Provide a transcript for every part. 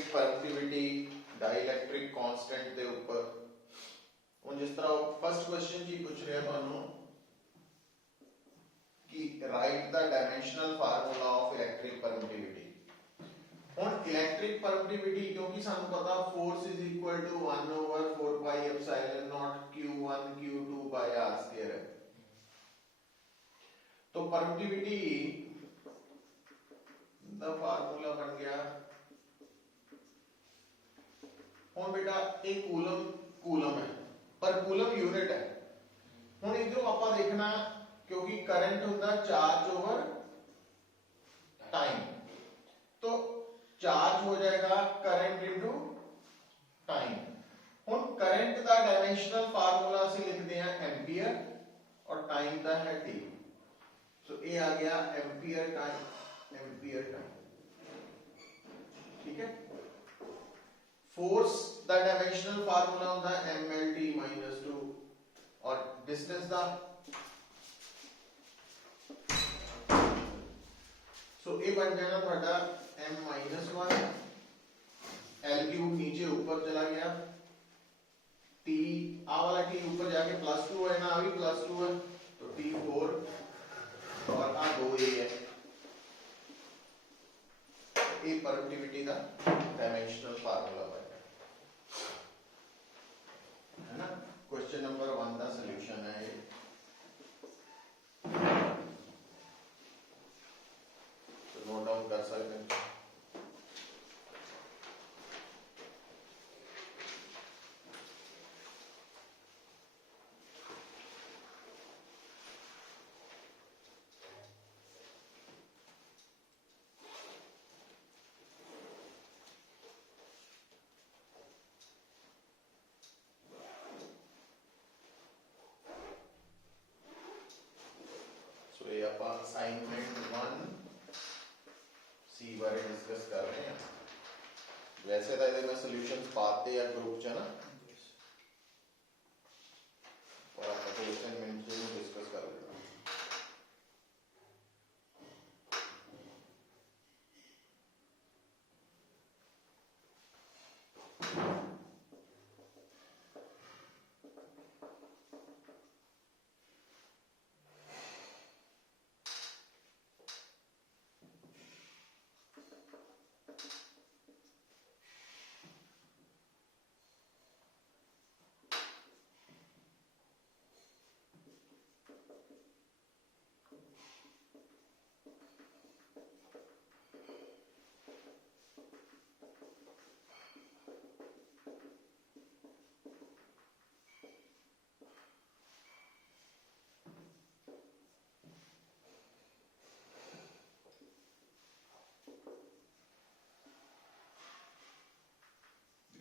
Electric permittivity dielectric constant के ऊपर ਹੁਣ जिस तरह फर्स्ट क्वेश्चन की पूछ रहे ਤੁਹਾਨੂੰ कि right the dimensional formula of electric permittivity. ਹੁਣ इलेक्ट्रिक परमिटिविटी क्योंकि ਸਾਨੂੰ पता force is equal to 1 over 4 pi epsilon naught q1 q2 by r square है। तो परमिटिविटी दा फार्मूला बन गया। ਹੁਣ बेटा एक कूलम है पर कूलम यूनिट है। ਹੁਣ इधरों ਆਪਾਂ देखना क्योंकि करंट ਹੁੰਦਾ चार्ज ओवर टाइम, तो चार्ज हो जाएगा करंट इनटू टाइम। ਹੁਣ करंट ਦਾ डायमेंशनल फार्मूला ਅਸੀਂ लिखते हैं एम्पीयर और टाइम ਦਾ है t, सो ये आ गया एम्पीयर टाइम। ठीक है। फोर्स दा डायमेंशनल फार्मूला होता है mlt-2 और डिस्टेंस दा सो ये बन जाना ਤੁਹਾਡਾ m-1 l³ नीचे ऊपर चला गया, t आ वाला t ऊपर जाके +2 है ना, अभी +2 है तो t4 और आ 2a है। ये परमिटिविटी का डायमेंशनल फार्मूला है ना। क्वेश्चन नंबर 1 का सॉल्यूशन है ये। तो नोट डाउन कर सकते हैं। असाइनमेंट 1 सी बारे डिस्कस कर रहे हैं। वैसे तो ये मैं सॉल्यूशंस पाते या ग्रुप च ना, और आप असाइनमेंट जो डिस्कस कर रहे हैं।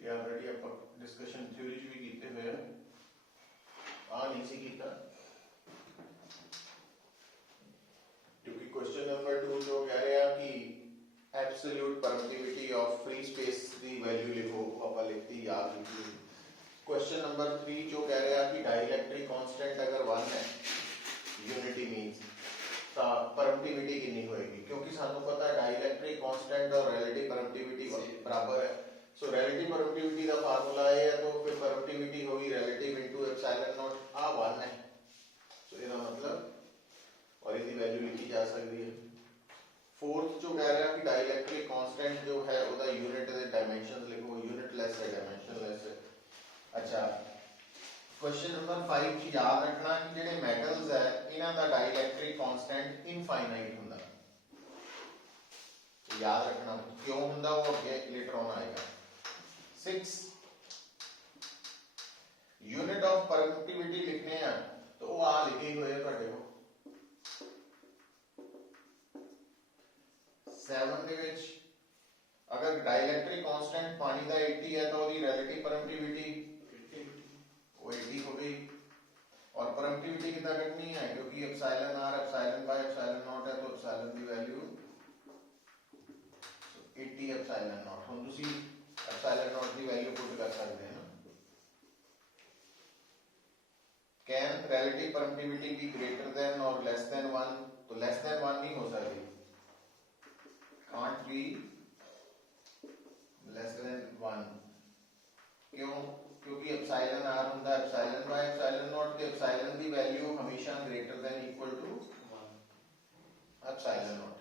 ऑलरेडी आप डिस्कशन थ्योरी भी कीते हुए हैं, आ नहीं सी कीता क्योंकि क्वेश्चन नंबर 2 जो कह रहा है कि absolute permittivity of free space की वैल्यू लिखो, आप लिखती याद लिखी। क्वेश्चन नंबर 3 जो कह रहा है कि डाइइलेक्ट्रिक कांस्टेंट अगर 1 है यूनिटी मींस तो परमिटिविटी कितनी होएगी, क्योंकि सानू पता है डाइइलेक्ट्रिक कांस्टेंट और रिलेटिव परमिटिविटी बराबर है। सो रिलेटिव परमिटिविटी का फार्मूला है, तो फिर परमिटिविटी होगी रिलेटिव इनटू एप्सिलॉन नॉट, आ 1 है। सो इसका मतलब और इसकी वैल्यू लिखी जा सकती है। फोर्थ जो कह रहा है कि डाइइलेक्ट्रिक कांस्टेंट जो है उसका यूनिट दे डायमेंशंस लिखो, यूनिटलेस है, डायमेंशनलेस है। अच्छा, क्वेश्चन नंबर 5 की याद रखना कि जेडे मेटल्स है इन्हां दा डाइइलेक्ट्रिक कांस्टेंट इनफाइनाइट हुंदा। याद रखना क्यों हुंदा, वो अगे लेटर ऑन आएगा। 6 यूनिट ऑफ परमिटिविटी लिखने हैं तो वो आ लिखे हुए हैं ਤੁਹਾਡੇ को। 7 ਦੇ ਵਿੱਚ अगर डाइइलेक्ट्रिक कांस्टेंट पानी का 80 है तो उसकी रिलेटिव परमिटिविटी वो 80 हो गई। और परमिटिविटी कितना कटनी है, क्योंकि epsilon r epsilon by epsilon not है, तो एप्सिलॉन की वैल्यू 80 एप्सिलॉन नॉट। हम तुसी एप्सिलॉन नॉट की वैल्यू पुट कर सकते हैं ना। Can relative permittivity be greater than और लेस देन 1, तो लेस देन 1 नहीं हो सकती, कांट बी लेस 1 क्यों क्योंकि एप्सिलॉन r ਹੁੰਦਾ एप्सिलॉन बाय एप्सिलॉन नॉट ਤੇ एप्सिलॉन ਦੀ ਵੈਲਿਊ ਹਮੇਸ਼ਾ greater than equal to 1 epsilon naught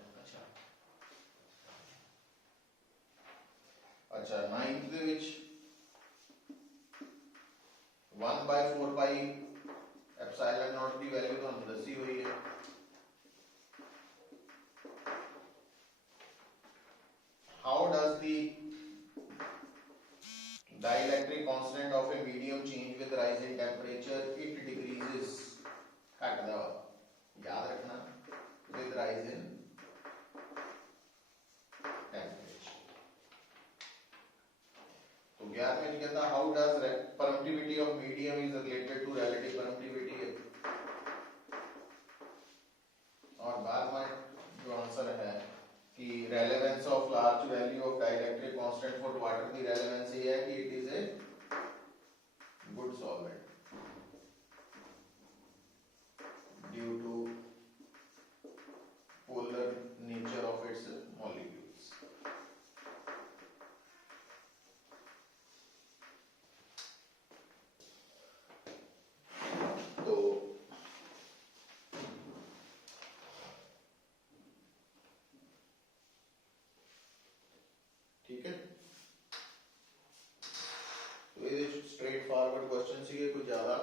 अच्छा 9th ਦੇ ਵਿੱਚ 1 by 4 pi एप्सिलॉन नॉट ਦੀ ਵੈਲਿਊ ਤੁਹਾਨੂੰ ਦੱਸੀ ਹੋਈ ਹੈ how does the dielectric constant of a medium change with rise in temperature it decreases घटदा याद रखना with rise in temperature तो 11 में कहता how does permittivity of medium is related to relative permittivity और बाद में जो आंसर है कि relevance of large value of dielectric constant for water की रेलेवेंस ये है कि it is a good solvent due to polar nature of its molecules तो ठीक है तो ये स्ट्रेट फॉरवर्ड क्वेश्चन सी कोई ज्यादा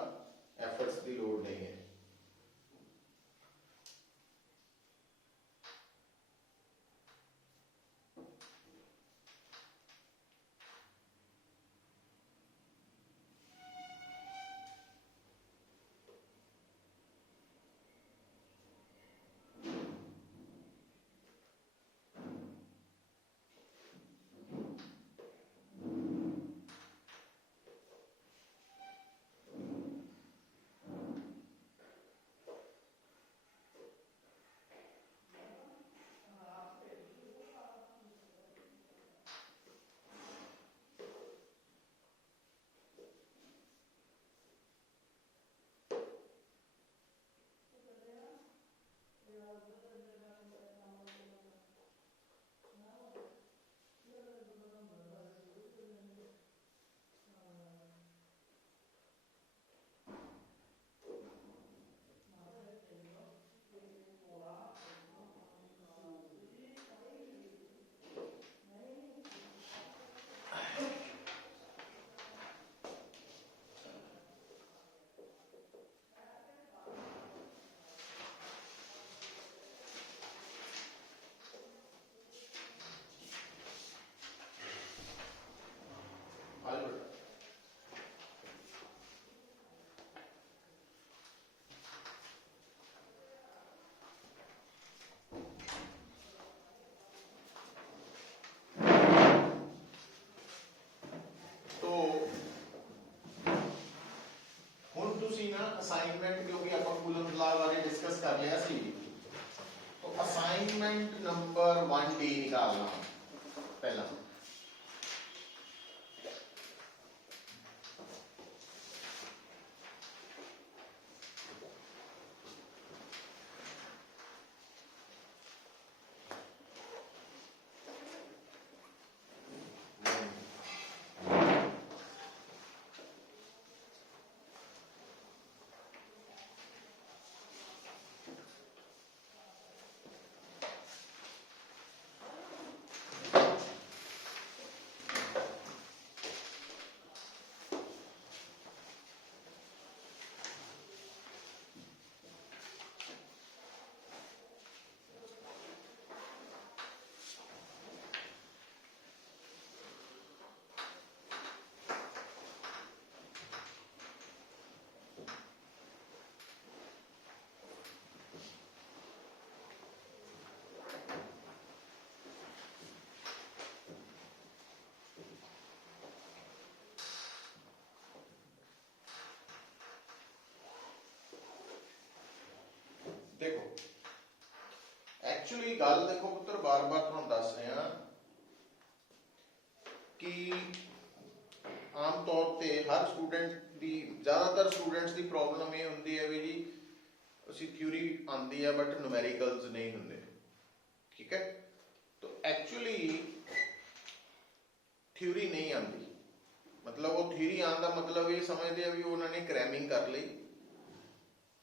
एफर्ट्स की लोड नहीं है असाइनमेंट क्योंकि ਆਪਾਂ ਕੂਲਮ ਲਾ ਬਾਰੇ डिस्कस कर लिया सी तो असाइनमेंट नंबर 1D निकालना पहला देखो एक्चुअली गल देखो पुत्र बार बार तुहानू दस रहे हैं कि आम तौर पे हर स्टूडेंट की ज्यादातर स्टूडेंट्स की प्रॉब्लम ये होंगी है भी जी असी थ्योरी आती है बट न्यूमेरिकल्स नहीं होंगे ठीक है तो एक्चुअली ਥਿਊਰੀ ਨਹੀਂ ਆਉਂਦੀ, ਮਤਲਬ ਉਹ ਥਿਊਰੀ ਆਉਣ ਦਾ ਮਤਲਬ ਇਹ ਸਮਝਦੇ ਆ ਵੀ ਉਹਨਾਂ ਨੇ ਕ੍ਰੈਮਿੰਗ ਕਰ ਲਈ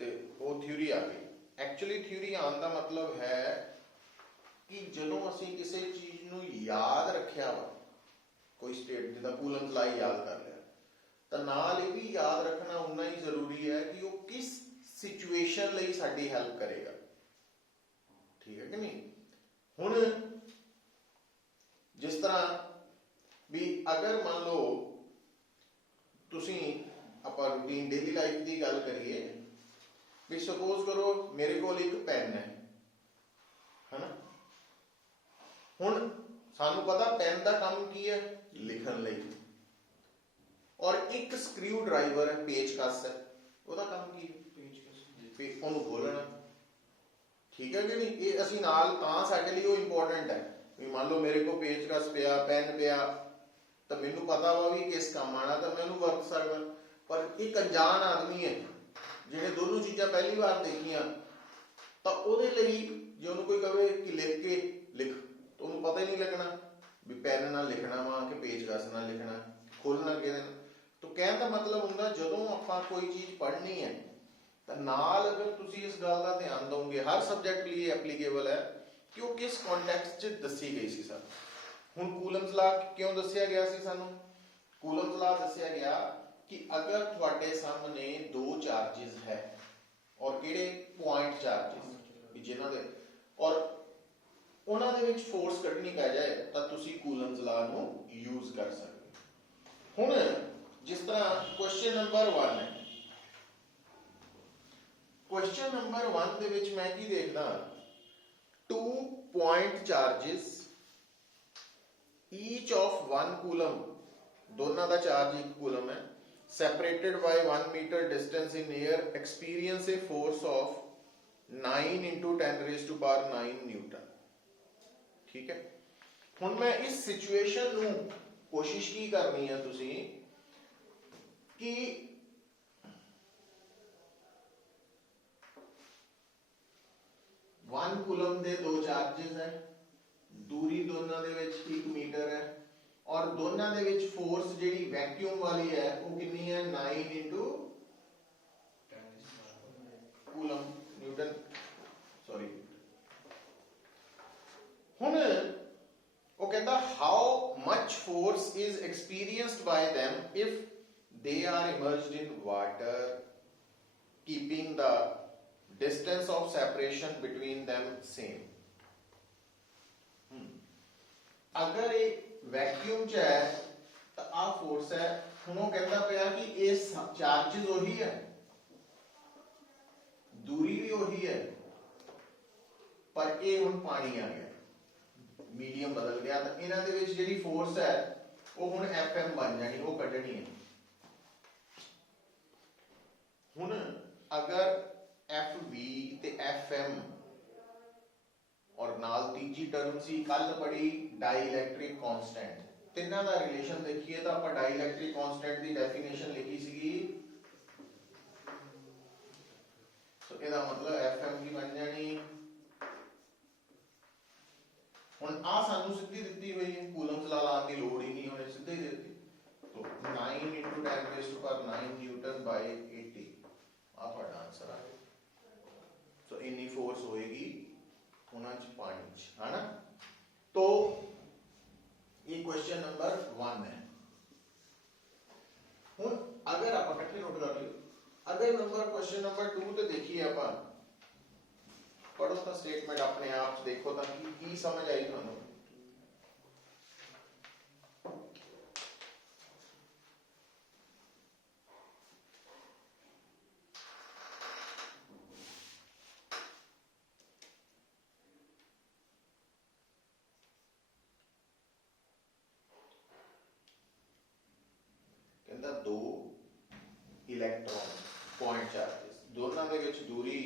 ਤੇ ਉਹ ਥਿਊਰੀ ਆ ਗਈ। ਐਕਚੁਅਲੀ ਥਿਊਰੀ ਆਉਣ ਦਾ ਮਤਲਬ ਹੈ ਕਿ ਜਦੋਂ ਅਸੀਂ ਕਿਸੇ ਚੀਜ਼ ਨੂੰ ਯਾਦ ਰੱਖਿਆ ਵਾ, ਕੋਈ ਸਟੇਟ ਜਿੱਦਾਂ ਕੂਲਮਜ਼ ਲਾ ਯਾਦ ਕਰ ਲਿਆ, ਤਾਂ ਨਾਲ ਇਹ ਵੀ ਯਾਦ ਰੱਖਣਾ ਉਨਾ ਹੀ ਜ਼ਰੂਰੀ ਹੈ ਕਿ ਉਹ ਕਿਸ ਸਿਚੁਏਸ਼ਨ ਲਈ ਸਾਡੀ ਹੈਲਪ ਕਰੇਗਾ। ਠੀਕ ਹੈ ਕਿ ਨਹੀਂ? ਹੁਣ ਜਿਸ ਤਰ੍ਹਾਂ ਵੀ ਅਗਰ ਮੰਨ ਲਓ ਤੁਸੀਂ ਆਪਾਂ ਰੂਟੀਨ ਡੇਲੀ ਲਾਈਫ ਦੀ ਗੱਲ ਕਰੀਏ ਵੀ ਸਪੋਜ਼ ਕਰੋ ਮੇਰੇ ਕੋਲ ਇੱਕ ਪੈਨ ਹੈ ਹਨਾ। ਹੁਣ ਸਾਨੂੰ ਪਤਾ ਪੈਨ ਦਾ ਕੰਮ ਕੀ ਹੈ, ਲਿਖਣ ਲਈ, ਔਰ ਇੱਕ ਸਕਰੂ ਡਰਾਈਵਰ ਹੈ, ਪੇਚਕਸ ਹੈ, ਉਹਦਾ ਕੰਮ ਕੀ ਹੈ, ਪੇਚਕਸ, ਉਹਨੂੰ ਖੋਲਣਾ। ਠੀਕ ਹੈ ਕਿ ਨਹੀਂ? ਇਹ ਅਸੀਂ ਨਾਲ ਤਾਂ ਸਾਡੇ ਲਈ ਉਹ ਇੰਪੋਰਟੈਂਟ ਹੈ ਵੀ ਮੰਨ ਲਓ ਮੇਰੇ ਕੋਲ ਪੇਚਕਸ ਪਿਆ, ਪੈਨ ਪਿਆ, ਤਾਂ ਮੈਨੂੰ ਪਤਾ ਵਾ ਵੀ ਕਿਸ ਕੰਮ ਆਣਾ, ਤਾਂ ਮੈਂ ਉਹਨੂੰ ਵਰਤ ਸਕਦਾ। ਪਰ ਇੱਕ ਅਣਜਾਣ ਆਦਮੀ ਹੈ ਜਿਹੜੇ ਦੋਨੋਂ ਚੀਜ਼ਾਂ ਪਹਿਲੀ ਵਾਰ ਦੇਖੀਆਂ, ਤਾਂ ਉਹਦੇ ਲਈ ਜੇ ਉਹਨੂੰ ਕੋਈ ਕਹੇ ਕਿ ਲਿਖ ਕੇ ਲਿਖ, ਤਾਂ ਉਹਨੂੰ ਪਤਾ ਹੀ ਨਹੀਂ ਲੱਗਣਾ ਵੀ ਪੈਨ ਨਾਲ ਲਿਖਣਾ ਵਾ ਕਿ ਪੇਚਕਸ ਨਾਲ ਲਿਖਣਾ, ਖੋਲਣਾ ਕਿਹਦੇ ਨਾਲ। ਤਾਂ ਕਹਿਣ ਦਾ ਮਤਲਬ ਹੁੰਦਾ ਜਦੋਂ ਆਪਾਂ ਕੋਈ ਚੀਜ਼ ਪੜ੍ਹਨੀ ਹੈ ਤਾਂ ਨਾਲ ਅਗਰ ਤੁਸੀਂ ਇਸ ਗੱਲ ਦਾ ਧਿਆਨ ਦਓਗੇ, ਹਰ ਸਬਜੈਕਟ ਲਈ ਐਪਲੀਕੇਬਲ ਹੈ ਕਿ ਉਹ ਕਿਸ ਕੰਟੈਕਸਟ 'ਚ ਦੱਸੀ ਗਈ ਸੀ ਸਾਨੂੰ। ਹੁਣ ਕੂਲਮਜ਼ ਲਾ ਕਿਉਂ ਦੱਸਿਆ ਗਿਆ ਸੀ ਸਾਨੂੰ? ਕੂਲਮਜ਼ ਲਾ ਦੱਸਿਆ ਗਿਆ ਕਿ ਅਗਰ ਤੁਹਾਡੇ ਸਾਹਮਣੇ ਦੋ ਚਾਰजेस ਹੈ, ਔਰ ਕਿਹੜੇ ਪੁਆਇੰਟ ਚਾਰजेस, ਜਿਨ੍ਹਾਂ ਦੇ ਔਰ ਉਹਨਾਂ ਦੇ ਵਿੱਚ ਫੋਰਸ ਕੱਢਣੀ ਪੈ ਜਾਏ, ਤਾਂ ਤੁਸੀਂ ਕੂਲਮਜ਼ ਲਾ ਨੂੰ ਯੂਜ਼ ਕਰ ਸਕਦੇ। ਹੁਣ ਜਿਸ ਤਰ੍ਹਾਂ ਕੁਐਸਚਨ ਨੰਬਰ 1 ਹੈ, ਕੁਐਸਚਨ ਨੰਬਰ 1 ਦੇ ਵਿੱਚ ਮੈਂ ਕੀ ਦੇਖਦਾ, 2 point charges each of 1 coulomb, ਦੋਨਾਂ ਦਾ ਚਾਰਜ 1 ਕੂਲਮ ਹੈ, separated by 1 meter distance in air, experience a force of 9 into 10 raised to power 9 Newton। ਠੀਕ ਹੈ? ਹੁਣ ਮੈਂ ਇਸ ਸਿਚੁਏਸ਼ਨ ਨੂੰ ਕੋਸ਼ਿਸ਼ ਕੀ ਕਰਨੀ ਹੈ ਤੁਸੀਂ ਕਿ 1 ਕੂਲਮ ਦੇ ਦੋ ਚਾਰजेस ਹੈ, ਦੂਰੀ ਦੋਨਾਂ ਦੇ ਵਿੱਚ 1 ਮੀਟਰ ਹੈ, ਔਰ ਦੋਨਾਂ ਦੇ ਵਿੱਚ ਫੋਰਸ ਜਿਹੜੀ ਵੈਕਿਊਮ ਵਾਲੀ ਹੈ ਉਹ ਕਿੰਨੀ ਹੈ, 9 into 10 ਕੂਲਮ ਨਿਊਟਨ, ਸੌਰੀ। ਹੁਣ ਉਹ ਕਹਿੰਦਾ how much force is experienced ਬਾय them if they are immersed in water keeping the distance of separation between them same। अगर ये वैक्यूम च है तो आ फोर्स है। हुण वो कहता पिया कि ये चार्जेस वही है, दूरी भी वही है, पर ये हुण पानी आ गया, मीडियम बदल गया, तो इन्हां दे विच जिहड़ी फोर्स है वो हुण FM बन जानी, वो कढनी है। हुण अगर FV ते FM और नाल तीजी टर्म सी कल पढ़ी डाइलैक्ट्रिक कांस्टेंट, तिन्हां दा रिलेशन देखिए तो आपां डाइलैक्ट्रिक कांस्टेंट दी डेफिनेशन लिखी सीगी, तो इहदा मतलब FM की बन जानी। हुण आ सानू सीधी दित्ती हुई है, कूलम्स ला लाने की लोड़ ही नहीं, हुणे सीधी दे दित्ती, तो 9 into 10 raised to power 9 Newton by 80 आ तुहाडा आंसर आ गया। तो इन्नी फोर्स होएगी उन्हां च पानी च, है ना। तो ये क्वेश्चन नंबर 1 है। हुण अगर आप इकट्ठे नोट कर लियो, अगर नंबर क्वेश्चन नंबर 2 ते देखिए आप पढ़ो तो स्टेटमेंट अपने आप देखो तो की समझ आई तुहानू। दो इलेक्ट्रॉन पॉइंट चार्जेस, दोनों के विच दूरी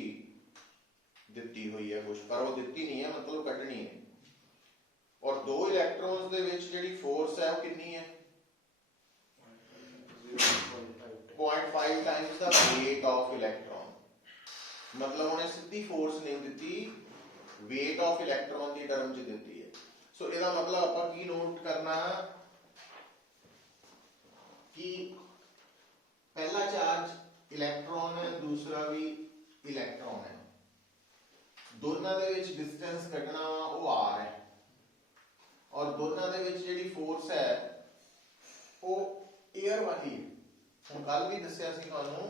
दिती हुई है कुछ, पर वो दिती नहीं है, मतलब कटनी है, और दो इलेक्ट्रॉन्स दे विच जिहड़ी फोर्स है वो कितनी है, 0.5 times the weight of electron, मतलब उन्हें सीधी फोर्स नहीं दिती, वेट ऑफ इलेक्ट्रॉन की टर्म च दिती है। सो इसदा मतलब आपां की नोट करना डिस्टेंस कढ़ना वो आर है और दोनों दे विच जिहड़ी फोर्स है वो एयर वाली है। हुण कल भी दस्सिया सी तुहानूं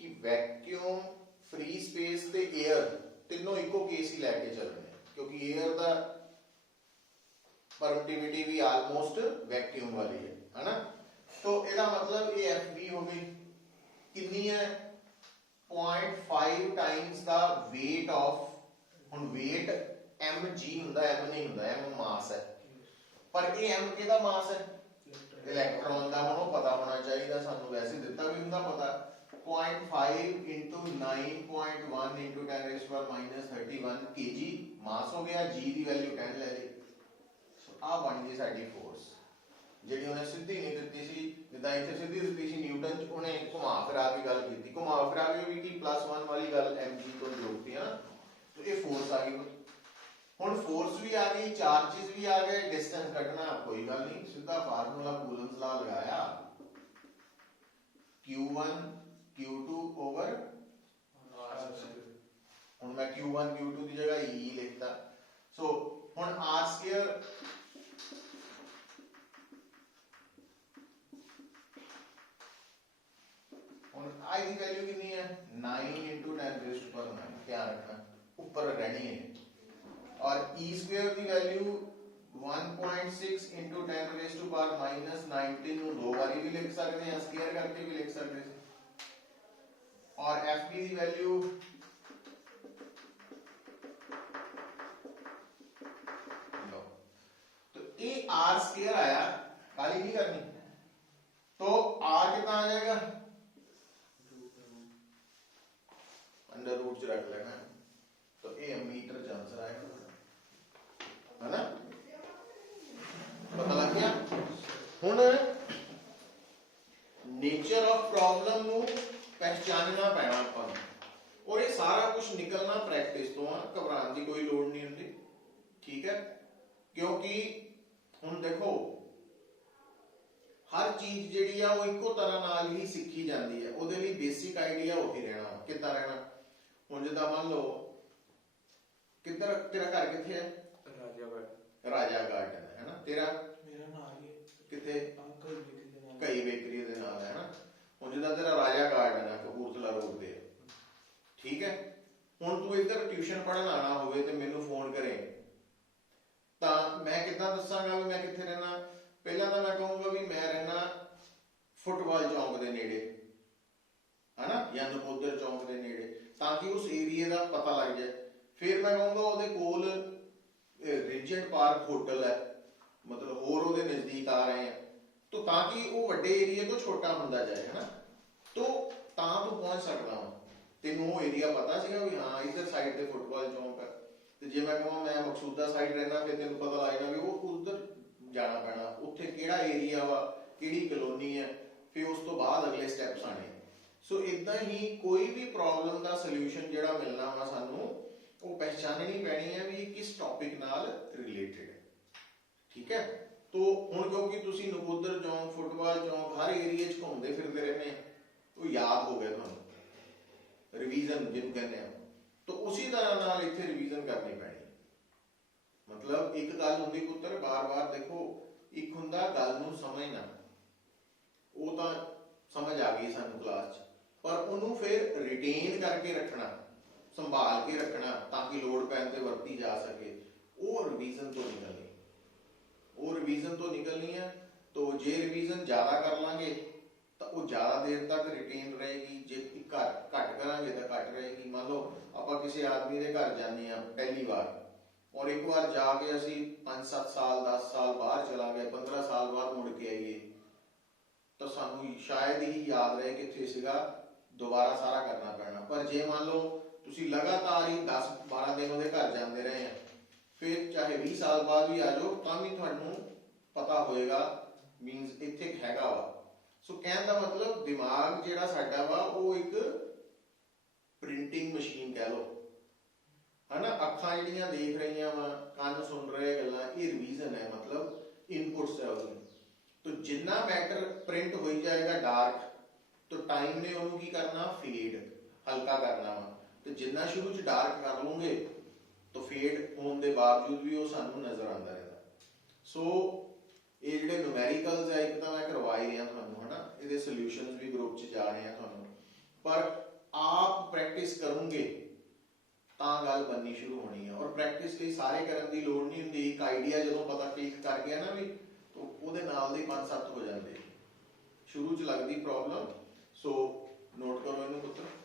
कि वैक्यूम फ्री स्पेस ते एयर तीनों इको केस ही लैके चलने क्योंकि एयर दा परमिटिविटी भी आलमोस्ट वैक्यूम वाली है ना। तो इसका मतलब ये एफ बी हो गई कितनी है 0.5 टाइम्स द वेट ऑफ हुण वेट एम जी हुंदा एम नहीं हुंदा एम मास है पर ये एम किहदा मास है इलेक्ट्रॉन का हुण पता होना चाहिए सानू वैसे दिता भी हुंदा पता 0.5 into 9.1 into 10 raised to minus 31 kg मास हो गया g की वैल्यू 10 ले ली। आ बन गई साडी फोर्स ਜਿਹੜੀ ਉਹਨੇ ਸਿੱਧੀ ਨਹੀਂ ਦਿੱਤੀ ਸੀ ਜਿੱਦਾਂ ਇੱਥੇ ਸਿੱਧੀ ਦਿੱਤੀ ਸੀ ਨਿਊਟਨ ਚ ਉਹਨੇ ਘੁਮਾ ਫਿਰਾ ਕੇ ਗੱਲ ਕੀਤੀ ਘੁਮਾ ਫਿਰਾ ਕੇ ਵੀ ਕੀ +1 ਵਾਲੀ ਗੱਲ mg ਤੋਂ ਜੋੜਤੀ ਹੈ ਨਾ। तो ये फोर्स आ गई ਹੁਣ फोर्स भी आ गई चार्जेस भी आ गए डिस्टेंस ਕੱਢਣਾ कोई गल नहीं सीधा फार्मूला कूलम्स लॉ लगाया q1 q2 ओवर ਹੁਣ मैं q1 q2 की जगह e लिखता सो ਹੁਣ r2 आई की वैल्यू कितनी है 9 into 10 raised to power 9 ध्यान रखना ऊपर रहनी है और e स्क्वायर की value 1.6 into 10 raised to power minus 19 ਨੂੰ दो बारी भी लिख सकते हैं स्क्वायर करके भी लिख सकते हैं और f की वैल्यू लो तो ये r स्क्वायर आया काली नहीं करनी तो r कितना आ जाएगा अंडर रूट च रख लेना तो ये मीटर च आंसर आएगा है ना पता लग गया। हुण नेचर ऑफ प्रॉब्लम नू पहचानना पैना आपां और ये सारा कुछ निकलना प्रैक्टिस तो आ घबराने की कोई लोड़ नहीं होती ठीक है क्योंकि हुण देखो हर चीज जिहड़ी आ वो इक्को तरह नाल ही सीखी जाती है उहदे लई बेसिक आइडिया वही रहना कितना रहना ਹੁਣ ਜਿੱਦਾਂ ਮੰਨ ਲਓ ਕਿੱਧਰ ਤੇਰਾ ਘਰ ਕਿੱਥੇ ਹੈ ਰਾਜਾ ਗਾਰਡਨ ਹੈ ਨਾ ਤੇਰਾ ਮੇਰਾ ਨਾਲ ਹੀ ਕਿੱਥੇ ਕਈ ਬੇਕਰੀ ਦੇ ਨਾਲ ਹੈ ਨਾ। ਹੁਣ ਜਿੱਦਾਂ ਤੇਰਾ ਰਾਜਾ ਗਾਰਡਨ ਹੈ ਕਪੂਰਥਲਾ ਰੋਡ ਤੇ ਠੀਕ ਹੈ ਹੁਣ ਤੂੰ ਇੱਧਰ ਟਿਊਸ਼ਨ ਪੜ੍ਹਨ ਆਣਾ ਹੋਵੇ ਤੇ ਮੈਨੂੰ ਫੋਨ ਕਰੇ ਤਾਂ ਮੈਂ ਕਿੱਦਾਂ ਦੱਸਾਂਗਾ ਵੀ ਮੈਂ ਕਿੱਥੇ ਰਹਿਣਾ ਪਹਿਲਾਂ ਤਾਂ ਮੈਂ ਕਹੂੰਗਾ ਵੀ ਮੈਂ ਰਹਿਣਾ ਫੁੱਟਬਾਲ ਚੌਂਕ ਦੇ ਨੇੜੇ है ना या नकोदर चौक के नेड़े ताकि उस एरिया का पता लग जाए। फिर मैं कहूँगा ਉਹਦੇ ਕੋਲ रिजेंट पार्क होटल है मतलब और ਉਹਦੇ नजदीक आ रहे हैं तो ताकि वो बड़े एरिया तो छोटा होता जाए है ना तो ਤਾਂ ਤੂੰ ਪਹੁੰਚ ਸਕਦਾ ਹਾਂ ਤੈਨੂੰ ਉਹ ਏਰੀਆ ਪਤਾ ਸੀਗਾ ਵੀ ਹਾਂ ਇਧਰ ਸਾਈਡ ਤੇ ਫੁੱਟਬਾਲ ਚੌਂਕ ਹੈ ਤੇ ਜੇ ਮੈਂ ਕਹਾਂ ਮੈਂ ਮਕਸੂਦਾ ਸਾਈਡ ਰਹਿਣਾ ਫਿਰ ਤੈਨੂੰ ਪਤਾ ਲੱਗ ਜਾਣਾ ਵੀ ਉਹ ਉਧਰ ਜਾਣਾ ਪੈਣਾ ਉੱਥੇ ਕਿਹੜਾ ਏਰੀਆ ਵਾ ਕਿਹੜੀ ਕਲੋਨੀ ਹੈ ਫਿਰ ਉਸ ਤੋਂ ਬਾਅਦ ਅਗਲੇ ਸਟੈਪਸ ਆਣੇ। सो इदा ही कोई भी प्रॉब्लम का सोल्यूशन जिहड़ा मिलना वा सानू वो पहचाननी पैनी है भी किस टॉपिक नाल रिलेटेड है ठीक है। तो हुण क्योंकि तुसी नकोदर चौंक फुटबाल चौंक हर एरिया च घूमते फिरते रहने वो याद हो गया तुहानू रिवीजन जिन्हों कहते हैं तो उसी तरह नाल इत्थे रिवीजन करनी पैनी मतलब एक गल हुंदी पुत्तर बार बार देखो एक हुंदा गल नू समझना वो तो समझ आ गई सानू क्लास च पर उन्होंने फिर रिटेन करके रखना संभाल के रखना ताकि लोड़ पैन ते वरती जा सके वो रिवीजन तो निकलनी है तो जे रिवीजन ज्यादा कर लांगे तो वो ज्यादा देर तक रिटेन रहेगी जे घट करांगे तो घट रहेगी। मान लो आपां किसी आदमी के घर जाने पहली बार और एक बार जाके असी 5-7 साल 10 साल बाहर चला गए 15 साल बाद मुड़ के आइए तो सानू शायद ही याद रहे कित्थे सीगा दोबारा सारा करना पैना। पर जे मान लो तुसी लगातार ही 10-12 दिन उहदे घर जाते रहे हैं फिर चाहे 20 साल बाद भी आ जाओ तां भी तुहानू पता होएगा मीनस इत्थे हैगा वा। सो कहने दा मतलब दिमाग जिहड़ा साडा वा वो एक प्रिंटिंग मशीन कह लो है ना अखां जिहड़ियां देख रही वा कान सुन रहे गल्लां ये रिवीजन है मतलब इनपुट्स है उसमें तो जिन्ना मैटर प्रिंट हो जाएगा डार्क तो टाइम ने उन्होंने की करना फेड हल्का करना वा तो जिन्ना शुरू च डार्क कर लोगे तो फेड होने के बावजूद भी वो सानू नज़र आता रहता। सो ये जिहड़े न्यूमेरिकल्स है एक तो मैं करवा ही रहा तुहानू है ना, ये सोल्यूशनस भी ग्रुप च जा रहे हैं तुहानू, पर आप प्रैक्टिस करोगे तो गल बननी शुरू होनी है। और प्रैक्टिस लिए सारे करने की लोड़ नहीं होंगी, एक आइडिया जो पता क्लिक कर गया ना भी तो वो नाल दे 5-7 हो जाते शुरू च लगती प्रॉब्लम। सो नोट करो इन्हू पुत्र।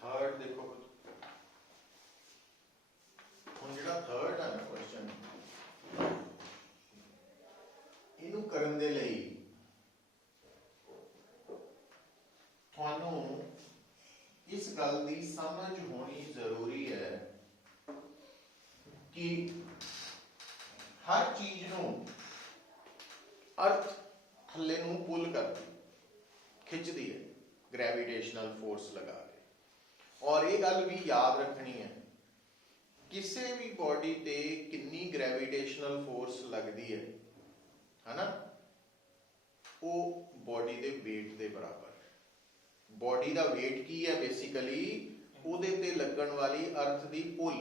थर्ड देखो हुण जिहड़ा थर्ड है ना क्वेश्चन, इनू करन दे लई तुहानू इस गल की समझ होनी जरूरी है कि हर चीज नू अर्थ थल्ले नू पुल करती खिंचती है ग्रेविटेशनल फोर्स लगा के। और ये गल भी याद रखनी है किसी भी बॉडी ते कितनी ग्रेविटेशनल फोर्स लगती है ना, वो बॉडी के वेट के बराबर। बॉडी का वेट की है बेसिकली उहदे ते लगन वाली अर्थ की पुल,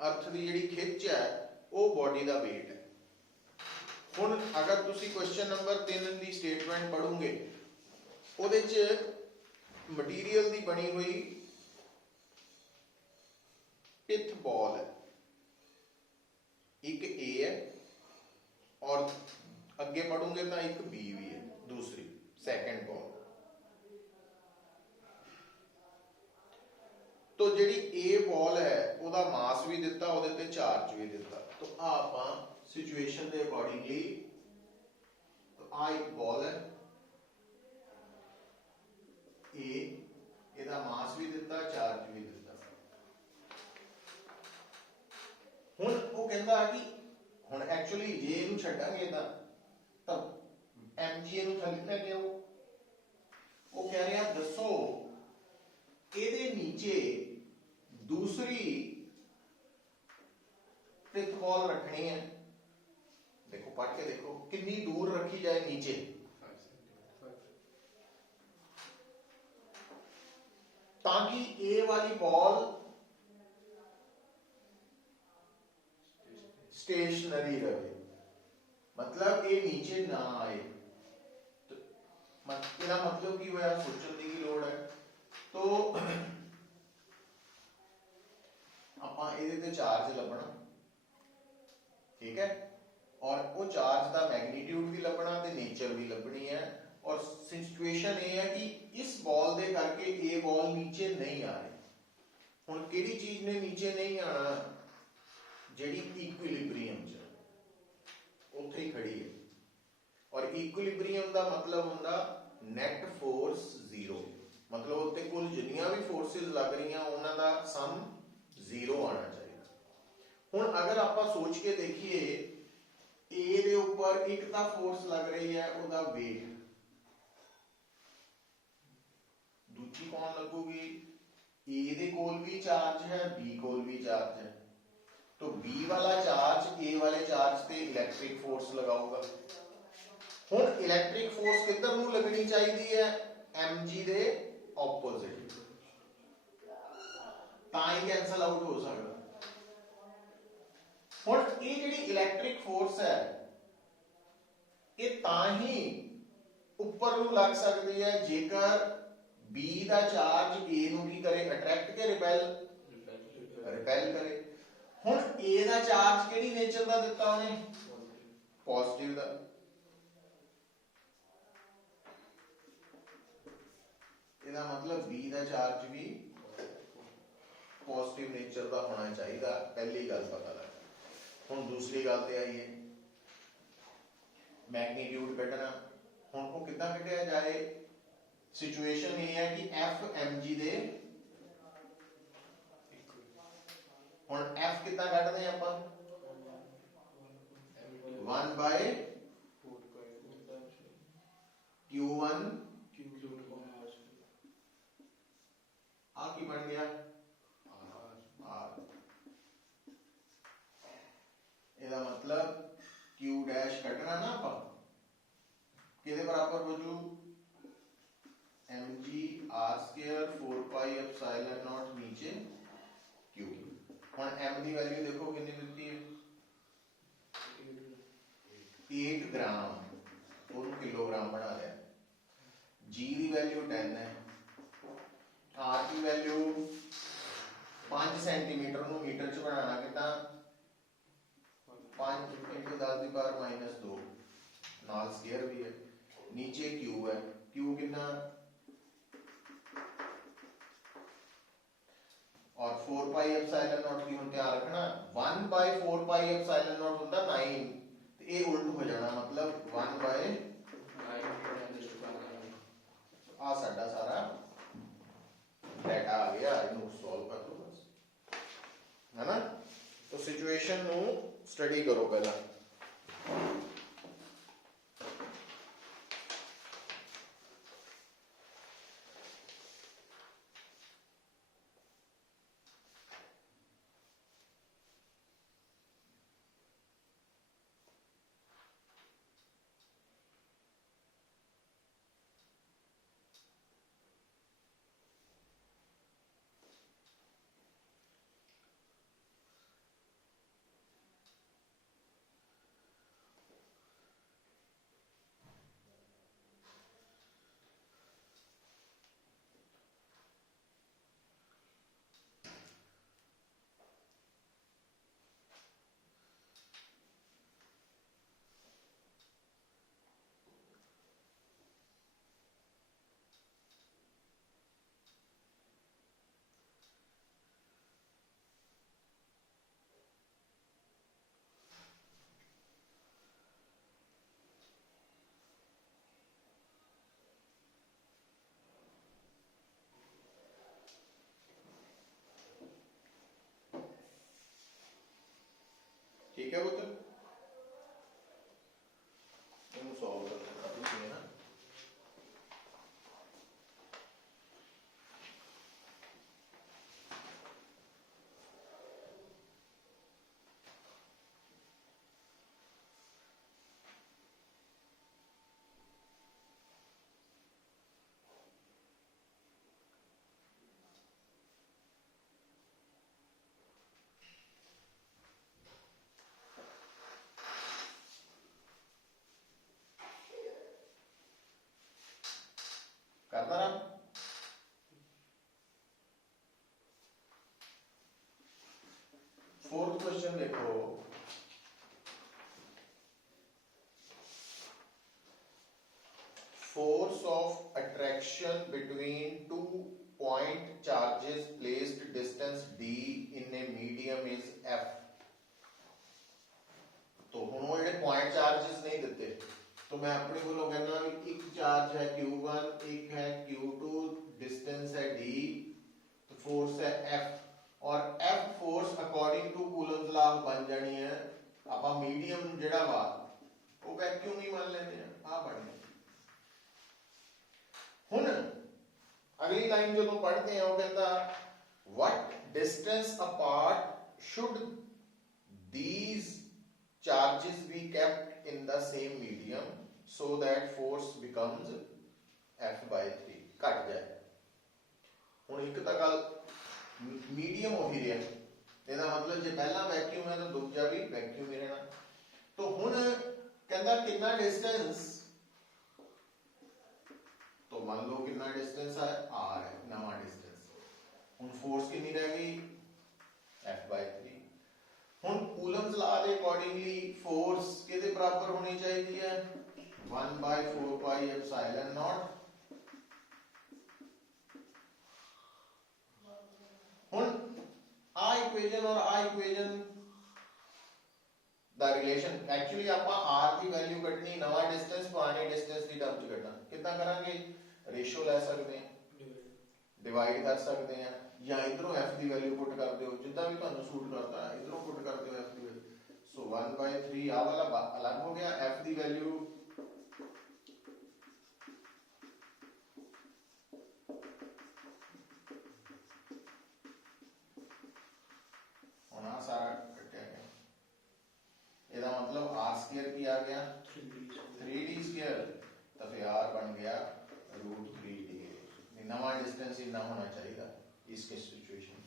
अर्थ की जिहड़ी खिच है वो बॉडी का वेट है। ਹੁਣ अगर तुसी क्वेश्चन नंबर 3 की स्टेटमेंट पढ़ोगे ਉਹਦੇ ਚ मटीरियल की बनी हुई पिथ बॉल है, एक ए है और अगे पढ़ोगे तो एक बी भी है, दूसरी सैकेंड बॉल। तो जी ए बॉल है ਉਹਦਾ मास भी दिता, ਉਹਦੇ ਤੇ चार्ज भी दिता। तो आप सिचुएशन के अकॉर्डिंगली तो आ एक बॉल है ए, ਇਹਦਾ मास भी दिता, चार्ज भी दिता। ਹੁਣ ਉਹ ਕਹਿੰਦਾ ਕਿ ਹੁਣ ਐਕਚੁਅਲੀ ਜੇ ਇਹਨੂੰ ਛੱਡਾਂਗੇ ਤਾਂ mg ਨੂੰ ਥੱਲੇ ਲੈ ਕੇ ਆਓ। ਉਹ ਕਹਿ ਰਿਹਾ ਦੱਸੋ ਇਹਦੇ ਨੀਚੇ दूसरी पिथ बॉल रखनी है, देखो पढ़ के देखो कितनी दूर रखी जाए नीचे, ताकि ए वाली बॉल स्टेशनरी रहे, मतलब ये नीचे ना आए। तो मतलब की होया सोचने की लोड़ है। तो ਆਪਾਂ ਇਹਦੇ ਤੇ ਚਾਰਜ ਲੱਭਣਾ, ठीक है, और वो चार्ज का मैग्नीट्यूड भी लभना ते नेचर भी लभनी है। और सिचुएशन ये है कि इस बॉल दे करके ये बॉल नीचे नहीं आ रही। हुण किहड़ी चीज ने नीचे नहीं आना, जिहड़ी इक्विलिब्रियम च उत्थे ही खड़ी है। और इक्विलिब्रियम का मतलब हुंदा नेट फोर्स जीरो, मतलब उत्ते कुल जिन्नियां भी फोर्सिस लग रही उन्हां दा सम जीरो आना चाहिए। हुण अगर आप सोच के देखिए ए दे ऊपर एक तो फोर्स लग रही है उहदा वेट, दूजी कौन लगूगी, ए दे कोल भी चार्ज है बी कोल भी चार्ज है, तो बी वाला चार्ज ए वाले चार्ज पे इलैक्ट्रिक फोर्स लगाऊगा। हुण इलैक्ट्रिक फोर्स किधर नूं लगनी चाहिए है, mg दे ऑपोजिट, तां ही कैंसल आउट हो सकता। हुण ये जिहड़ी इलैक्ट्रिक फोर्स है ये तां ही उपर नूं लग सकती है जेकर बी दा चार्ज ए नूं की करे, अट्रैक्ट के रिपेल करे। हुण ए दा चार्ज किहड़ी नेचर दा दित्ता उहने, पॉजिटिव दा। ਇਹਦਾ मतलब बी दा चार्ज भी पॉजिटिव नेचर का होना चाहिए, पहली गल पता लग। हुण दूसरी गल ते आईए मैग्नीट्यूड कढना। हुण वो किद्दां कढिया जाए, सिचुएशन ये है कि एफ mg दे, हुण एफ किद्दां कढदे आपां, 1 by q1 आ की बन गया r। ਇਹਦਾ मतलब q डैश कटना ना आप किहदे बराबर हो जू, mg r square 4 pi epsilon not नीचे q। हुण m की वैल्यू देखो कितनी दित्ती है, 8 ग्राम, ਉਹਨੂੰ किलोग्राम बना लिया। g की वैल्यू 10 है, r की वैल्यू 5 सेंटीमीटर नूं मीटर च बनाना कितना, 5 × 10⁻², नाल स्क्वायर भी है। नीचे q है, q कितना, और 4 पाई एप्सिलॉन नॉट की हुण ध्यान रखना 1 by 4 पाई एप्सिलॉन नॉट हुंदा 9, ते ये उल्ट हो जाना, मतलब 1 by 9 आ साडा सारा डाटा आ गया, इनू सॉल्व कर दो बस, है ना। तो सिचुएशन नू स्टडी करो पहला। ठीक है पुत्र, तुम सॉल्व कर लेना ठीक है ना। करना ना। फोर्थ क्वेश्चन देखो, force of attraction between two point charges placed distance d in a medium is f। तो ਹੁਣ ਉਹ ਜਿਹੜੇ ਪੁਆਇੰਟ ਚਾਰजेस नहीं ਦਿੱਤੇ, तो मैं अपने को कहना भी एक चार्ज है q1, एक है q2, डिस्टेंस है d, तो फोर्स है f, और f force according to Coulomb's law बन जानी है ਆਪਾਂ मीडियम ਜਿਹੜਾ ਵਾ ਉਹ ਵੈक्यूम ਹੀ ਮੰਨ ਲੈਂਦੇ ਆ ਬਣ ਗਿਆ। ਹੁਣ अगली लाइन जो तुम पढ़ते हैं वो कहता what distance apart should these charges be kept in the same medium so that force becomes F/3 घट जाए। ਹੁਣ ਇੱਕ ਤਾਂ ਗੱਲ मीडियम ਉਹੀ ਰਿਹਾ, ਇਹਦਾ ਮਤਲਬ ਜੇ ਪਹਿਲਾ ਵੈਕਿਊਮ ਹੈ ਤਾਂ ਦੂਜਾ ਵੀ ਵੈਕਿਊਮ ਹੀ ਰਹਿਣਾ। तो ਹੁਣ ਕਹਿੰਦਾ ਕਿੰਨਾ डिस्टेंस, तो मान लो कितना डिस्टेंस है r है, नवा डिस्टेंस। हुन फोर्स कितनी रह गई F/3। हुन कूलम्स लॉ के अकॉर्डिंगली फोर्स किसके बराबर होनी चाहिए है 1/4 पाई एप्सिलॉन नॉट। हुन आ इक्वेशन और आ इक्वेशन दा रिलेशन एक्चुअली आपा r की वैल्यू कटनी, नवा डिस्टेंस पुराने डिस्टेंस की टर्म च कटना, कितना करांगे रेशियो ले सकते हैं, डिवाइड कर सकते हैं, या इधरों f की वैल्यू पुट कर दो, जिदा भी तुहानू सूट करता है इधरों पुट कर दो f की वैल्यू। सो 1/3 आ वाला अलग हो गया, f की वैल्यू होना सारा कटिया गया, ਇਹਦਾ मतलब r² की आ गया 3d², तो फिर r बन गया √3d। नवा डिस्टेंस इतना होना चाहिए इसके सिचुएशन।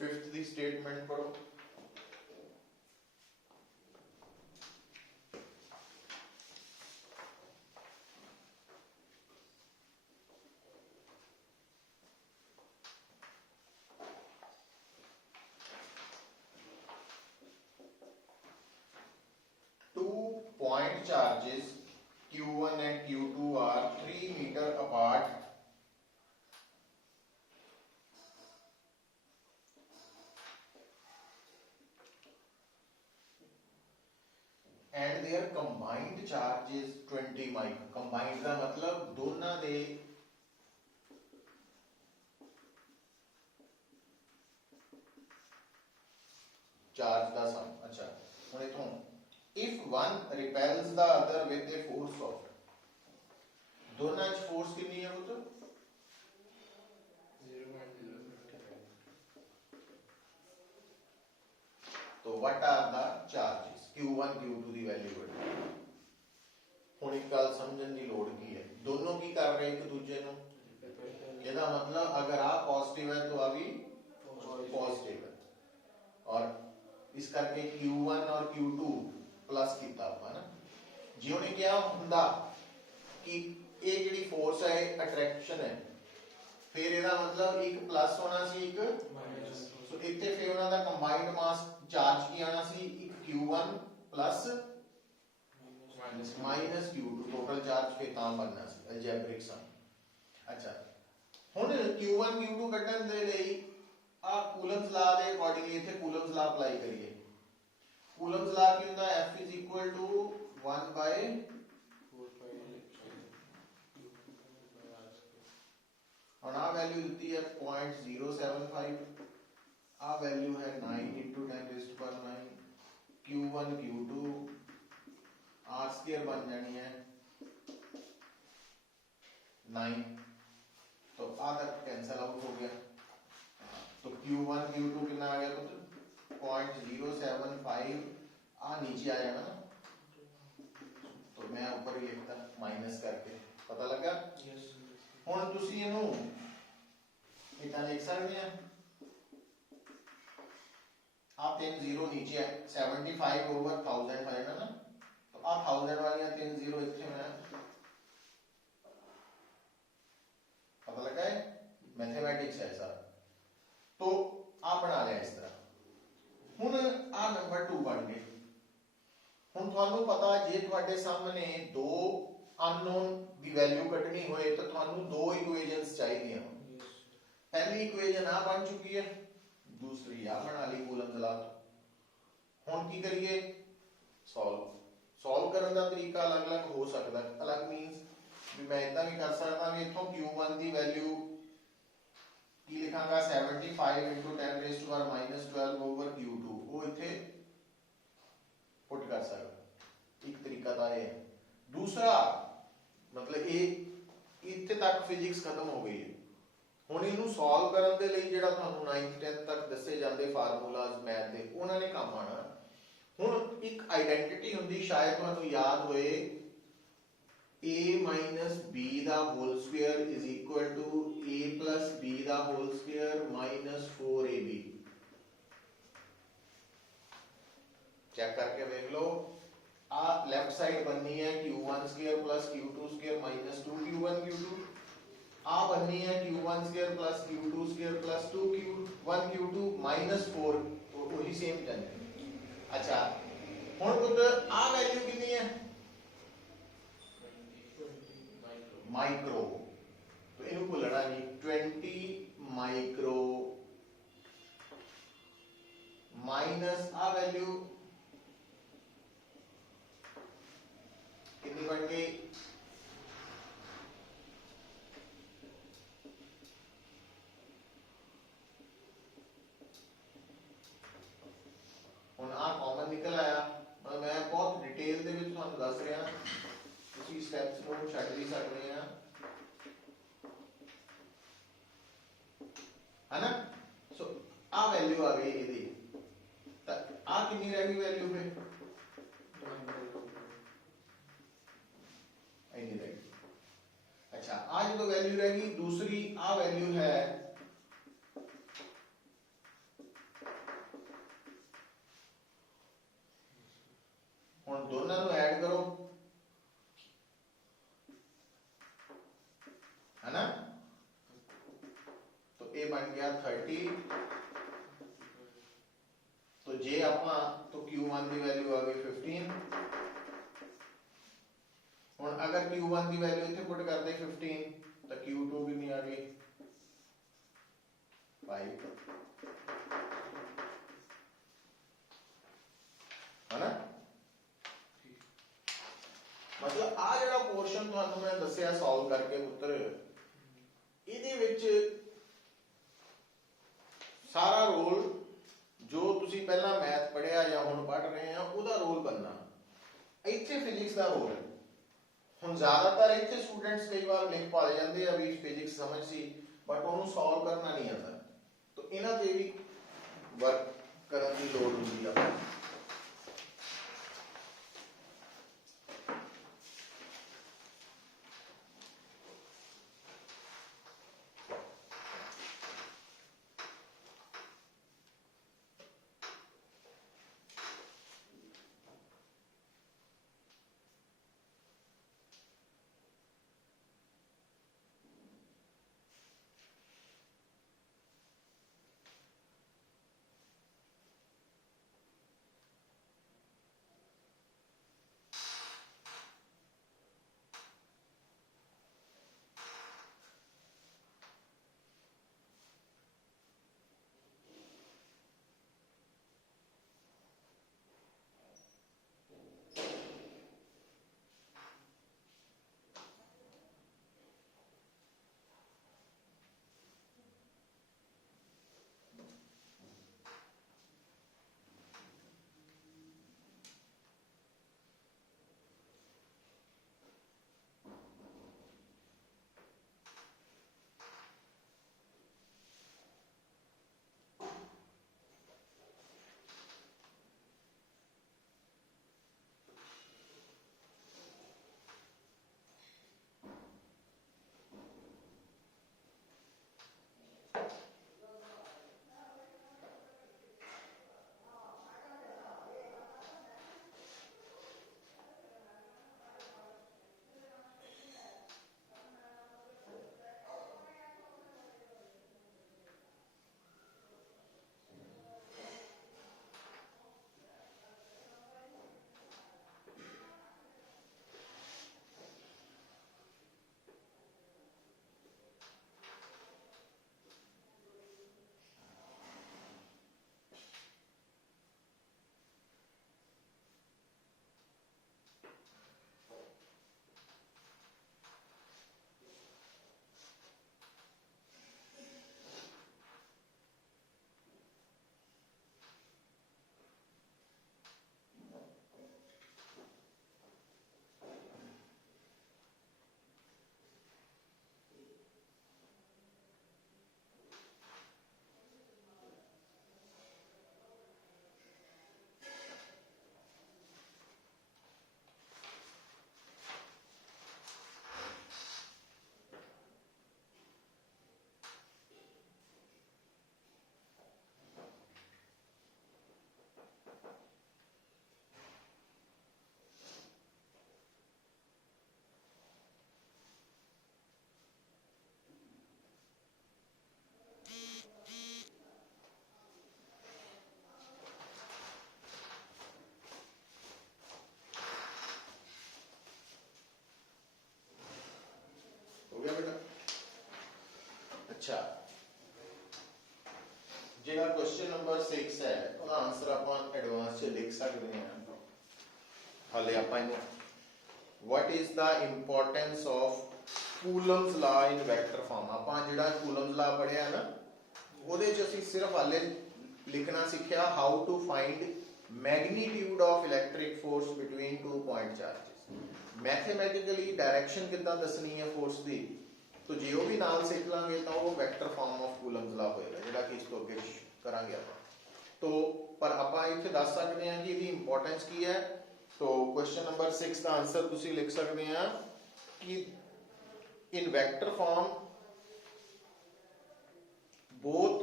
फिफ्थ दी स्टेटमेंट पढ़ो। charges Q1 and Q2 are 3 meter apart and their combined charge is 20 micro. Combined का मतलब दोनों दे charge का sum. अच्छा हुण इथों if one repels the other with a force of दोनों च force कितनी है पुत्र 0.0. तो what are the charges Q1 Q2 the value ਕੱਢੋ ਹੁਣ ਇੱਕ ਗੱਲ ਸਮਝਣ ਦੀ ਲੋੜ ਕੀ ਹੈ दोनों की कर रहे एक दूसरे ਨੂੰ ਇਹਦਾ मतलब अगर आ पॉजिटिव है तो आ भी पॉजिटिव है और इस करके Q1 और Q2 प्लस किया ਆਪਾਂ ना ਜੇ ਉਹਨੇ ਕਿਹਾ ਹੁੰਦਾ कि ਇਹ ਜਿਹੜੀ ਫੋਰਸ ਹੈ ਅਟਰੈਕਸ਼ਨ ਹੈ ਫਿਰ ਇਹਦਾ मतलब ਇੱਕ ਪਲੱਸ ਹੋਣਾ ਸੀ ਇੱਕ ਮਾਈਨਸ ਸੋ ਇੱਥੇ ਫਿਰ ਉਹਨਾਂ ਦਾ ਕੰਬਾਈਨਡ ਮਾਸ ਚਾਰਜ ਕੀ ਆਣਾ ਸੀ ਇੱਕ Q1 plus minus Q2 total charge फिर ਤਾਂ ਬਣਨਾ ਸੀ ਅਲਜੈਬਰਿਕ ਸਮ ਅੱਛਾ ਹੁਣ Q1 Q2 ਕੱਢਣ ਦੇ ਲਈ ਆ ਕੂਲਮਸ ਲਾ ਦੇ ਅਕੋਰਡਿੰਗਲੀ ਇੱਥੇ ਕੂਲਮਸ ਲਾ ਅਪਲਾਈ ਕਰੀਏ ਕੂਲਮਸ ਲਾ ਕੀ ਹੁੰਦਾ F is equal to 1 by 4 ਹੁਣ ਆ ਵੈਲਿਊ ਦਿੱਤੀ ਹੈ 0.075 ਆ ਵੈਲਿਊ ਹੈ 9 into 10 raised to power 9 Q1 Q2 R square बन जानी है 9 तो आ तक कैंसिल आउट हो गया तो Q1 Q2 कितना आ गया तो 0.075 आ नीचे आ जाना तो मैं ऊपर ही लिखता माइनस करके पता लगा हुण तुसी इनू इतना लिख सकते हैं आप 3 0 नीचे है 75 over 1000 है ना तो आ 1000 वाली 3 0 इतने में पता लगा है मैथमेटिक्स है ऐसा तो आप बना लिया इस तरह हुण आ नंबर 2 बन गए हुण थानू पता जे तुहाडे सामने दो अननोन दी वैल्यू कटनी होए तो थानू दो इक्वेशंस चाहिए पहली इक्वेशन आ बन चुकी है दूसरी आ बना ली कूलम्स ला हुण की करिए सॉल्व करने का तरीका अलग अलग हो सकता है अलग मींस भी मैं इतना भी कर सकता भी इथों Q1 की वैल्यू की लिखांगा 75 into 10 raised to power -12 over Q2 वो इथे पुट कर सकता एक तरीका दा है दूसरा मतलब ये इत्थे तक फिजिक्स खत्म हो गई है ਹੁਣ ਇਹਨੂੰ ਸੋਲਵ ਕਰਨ ਦੇ ਲਈ ਜਿਹੜਾ ਤੁਹਾਨੂੰ 9th 10th ਤੱਕ ਦੱਸੇ ਜਾਂਦੇ ਫਾਰਮੂਲਾਜ਼ ਮੈਥ ਦੇ ਉਹਨਾਂ ਨੇ ਕੰਮ ਆਣਾ ਹੁਣ ਇੱਕ ਆਇਡੈਂਟੀਟੀ ਹੁੰਦੀ ਸ਼ਾਇਦ ਤੁਹਾਨੂੰ ਯਾਦ ਹੋਏ a b ਦਾ whole square is equal to a b ਦਾ ਹੋਲ ਸਕੁਅਰ -4ab ਚੈੱਕ ਕਰਕੇ ਦੇਖ ਲਓ ਆ ਲੈਫਟ ਸਾਈਡ बननी है q1 square plus q2 square -2q1 q2 आ बननी है q1 square plus q2 square plus 2q1 q2 -4 वही सेम टर्म अच्छा हुण पुत्र आ वैल्यू कितनी है माइक्रो तो इनको भुलना नहीं 20 माइक्रो माइनस आ वैल्यू कितनी बन गई ਹੁਣ ਆ ਕਾਮਨ ਨਿਕਲ ਆਇਆ ਮੈਂ ਬਹੁਤ ਡਿਟੇਲ ਦੇ ਵਿੱਚ ਤੁਹਾਨੂੰ ਦੱਸ ਰਿਹਾ ਤੁਸੀਂ ਸਟੈਪਸ ਨੂੰ ਛੱਡ ਵੀ ਸਕਦੇ ਆ है ना सो आ वैल्यू आ गई ਇਹਦੀ ਤਾਂ ਆ ਕਿੰਨੀ ਰਹਿ ਗਈ ਵੈल्यू ਫਿਰ ਇੰਨੀ ਰਹਿ ਗਈ अच्छा आ जो वैल्यू रहेगी दूसरी आ वैल्यू है ਹੁਣ ਦੋਨਾਂ ਨੂੰ ऐड करो है ना तो ये बन गया 30 तो जे अपना तो Q1 की वैल्यू आ गई 15 ਹੁਣ अगर Q1 की वैल्यू इत्थे पुट करते 15 तो Q2 कितनी आ गई 5 है ना। मतलब आ जिहड़ा पोर्शन तुहानूं मैं दस्सिया सॉल्व करके पुत्र इहदे विच सारा रोल जो तुसीं पहला मैथ पढ़िया या हुण पढ़ रहे हैं उहदा रोल बनना इत्थे फिजिक्स का रोल है। हुण ज़्यादातर इत्थे स्टूडेंट्स कई बार लिख पा जाते हैं भी फिजिक्स समझ सी बट उन्होंने सॉल्व करना नहीं आता तो इन्हां ते भी वर्क करने की लोड़ होंदी है। हो गया बेटा। अच्छा जिहड़ा क्वेश्चन नंबर 6 है उसका आंसर आप एडवांस च लिख सकते हैं। हाले आप what is the importance of Coulomb's law in vector form आप जिहड़ा कूलम्स लॉ पढ़िया है ना ਉਹਦੇ ਚ ਅਸੀਂ सिर्फ हाले लिखना सीखिया how to find magnitude of electric force between two point charges. Mathematically direction कितना दसनी है फोर्स की तो जे वो भी नाल सीख लांगे तो वो vector form of Coulomb's law होएगा जिहड़ा कि इस तो अगे करांगे आप। तो पर आप इत्थे दस सकते हैं कि इसकी इंपॉर्टेंस की है। तो क्वेश्चन नंबर 6 का आंसर तुसी लिख सकते हैं कि in vector form both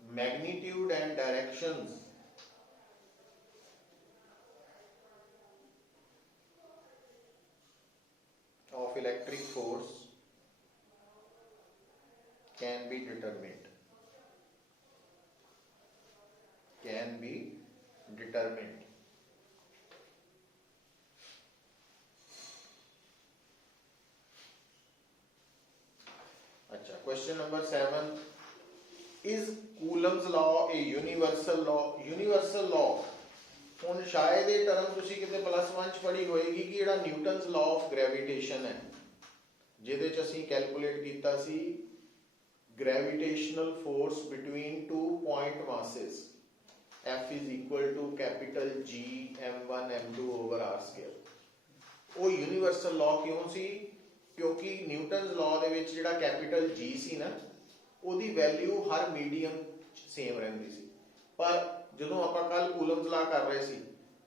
magnitude and directions of electric force can be determined question number 7, is Coulomb's law a universal law? Universal law ਹੁਣ ਸ਼ਾਇਦ ਇਹ ਟਰਮ ਤੁਸੀਂ ਕਿਤੇ +1 ਚ ਪੜ੍ਹੀ ਹੋਏਗੀ ਕਿ ਜਿਹੜਾ ਨਿਊਟਨਸ ਲਾਅ ਆਫ ਗ੍ਰੈਵਿਟੇਸ਼ਨ ਹੈ, ਜਿਹਦੇ ਚ ਅਸੀਂ ਕੈਲਕੂਲੇਟ ਕੀਤਾ ਸੀ gravitational force between two point masses, F is equal to capital G m1 m2 over r square। ਉਹ ਯੂਨੀਵਰਸਲ ਲਾਅ ਕਿਉਂ ਸੀ? ਕਿਉਂਕਿ ਨਿਊਟਨਸ ਲਾਅ ਦੇ ਵਿੱਚ ਜਿਹੜਾ ਕੈਪੀਟਲ G ਸੀ ਨਾ, ਉਹਦੀ ਵੈਲਿਊ ਹਰ ਮੀਡੀਅਮ ਸੇਮ ਰਹਿੰਦੀ ਸੀ, ਪਰ ਜਦੋਂ ਆਪਾਂ ਕੱਲ ਕੂਲਮਸ ਲਾ ਕਰ ਰਹੇ ਸੀ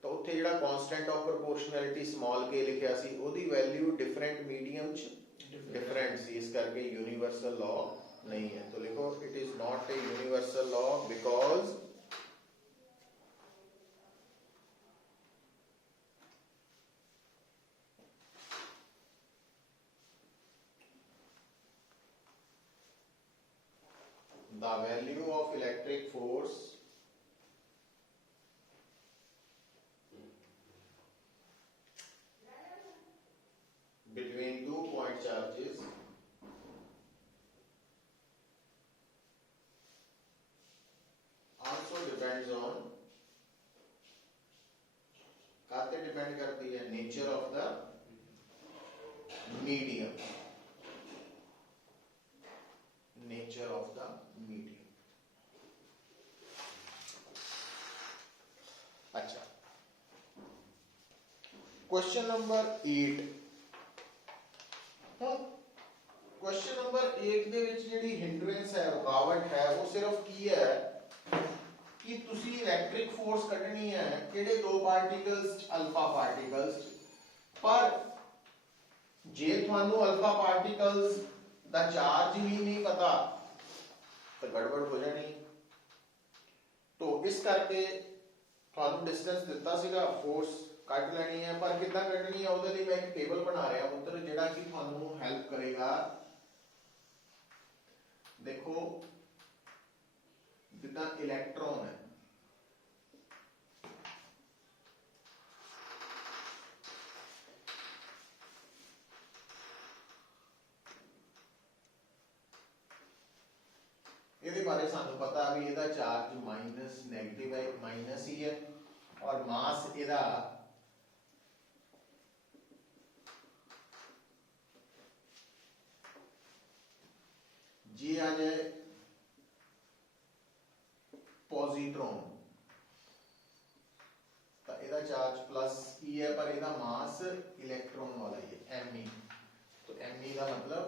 ਤਾਂ ਉੱਥੇ ਜਿਹੜਾ ਕਾਂਸਟੈਂਟ ਆਫ ਪ੍ਰੋਪੋਰਸ਼ਨੈਲਿਟੀ ਸਮਾਲ k ਲਿਖਿਆ ਸੀ, ਉਹਦੀ ਵੈਲਿਊ ਡਿਫਰੈਂਟ ਮੀਡੀਅਮ ਚ डिफरेंट सी, इस करके यूनिवर्सल लॉ नहीं है। तो लिखो it is not a universal law because the value of electric force between 2 point charges also depends on, काते डिपेंड करती है, nature of the medium, nature of the medium. अच्छा, क्वेश्चन नंबर 8। क्वेश्चन नंबर 8 ਦੇ ਵਿੱਚ ਜਿਹੜੀ hindrance ਹੈ, ਰੁਕਾਵਟ ਹੈ, ਉਹ ਸਿਰਫ ਕੀ ਹੈ ਕਿ ਤੁਸੀਂ ਇਲੈਕਟ੍ਰਿਕ ਫੋਰਸ ਕੱਢਣੀ ਹੈ ਕਿਹੜੇ ਦੋ ਪਾਰਟੀਕਲਸ, ਅਲਫਾ ਪਾਰਟੀਕਲਸ। ਪਰ ਜੇ ਤੁਹਾਨੂੰ ਅਲਫਾ ਪਾਰਟੀਕਲਸ ਦਾ ਚਾਰਜ ਹੀ ਨਹੀਂ ਪਤਾ ਤਾਂ ਗੜਬੜ ਹੋ ਜਾਣੀ। तो इस करके ਤੁਹਾਨੂੰ ਡਿਸਟੈਂਸ ਦਿੱਤਾ ਸੀਗਾ, ਫੋਰਸ ਕੱਢ ਲੈਣੀ ਹੈ, ਪਰ ਕਿੱਦਾਂ ਕੱਢਣੀ ਹੈ ਉਹਦੇ ਲਈ ਮੈਂ ਇੱਕ ਟੇਬਲ ਬਣਾ ਰਿਹਾ ਪੁੱਤਰ, ਜਿਹੜਾ ਕਿ ਤੁਹਾਨੂੰ ਹੈਲਪ ਕਰੇਗਾ। देखो जितना इलेक्ट्रॉन है, ਇਹਦੇ ਬਾਰੇ ਸਾਨੂੰ ਪਤਾ ਵੀ ਇਹਦਾ ਚਾਰਜ ਮਾਈਨਸ ਨੈਗੇਟਿਵ ਹੈ, ਮਾਈਨਸ ਹੀ ਹੈ, ਔਰ ਮਾਸ ਇਹਦਾ जी आ जाए पॉजिट्रॉन, तो ਇਹਦਾ ਚਾਰਜ प्लस ई है, पर ਇਹਦਾ मास इलेक्ट्रॉन वाला ही है, me। तो me का मतलब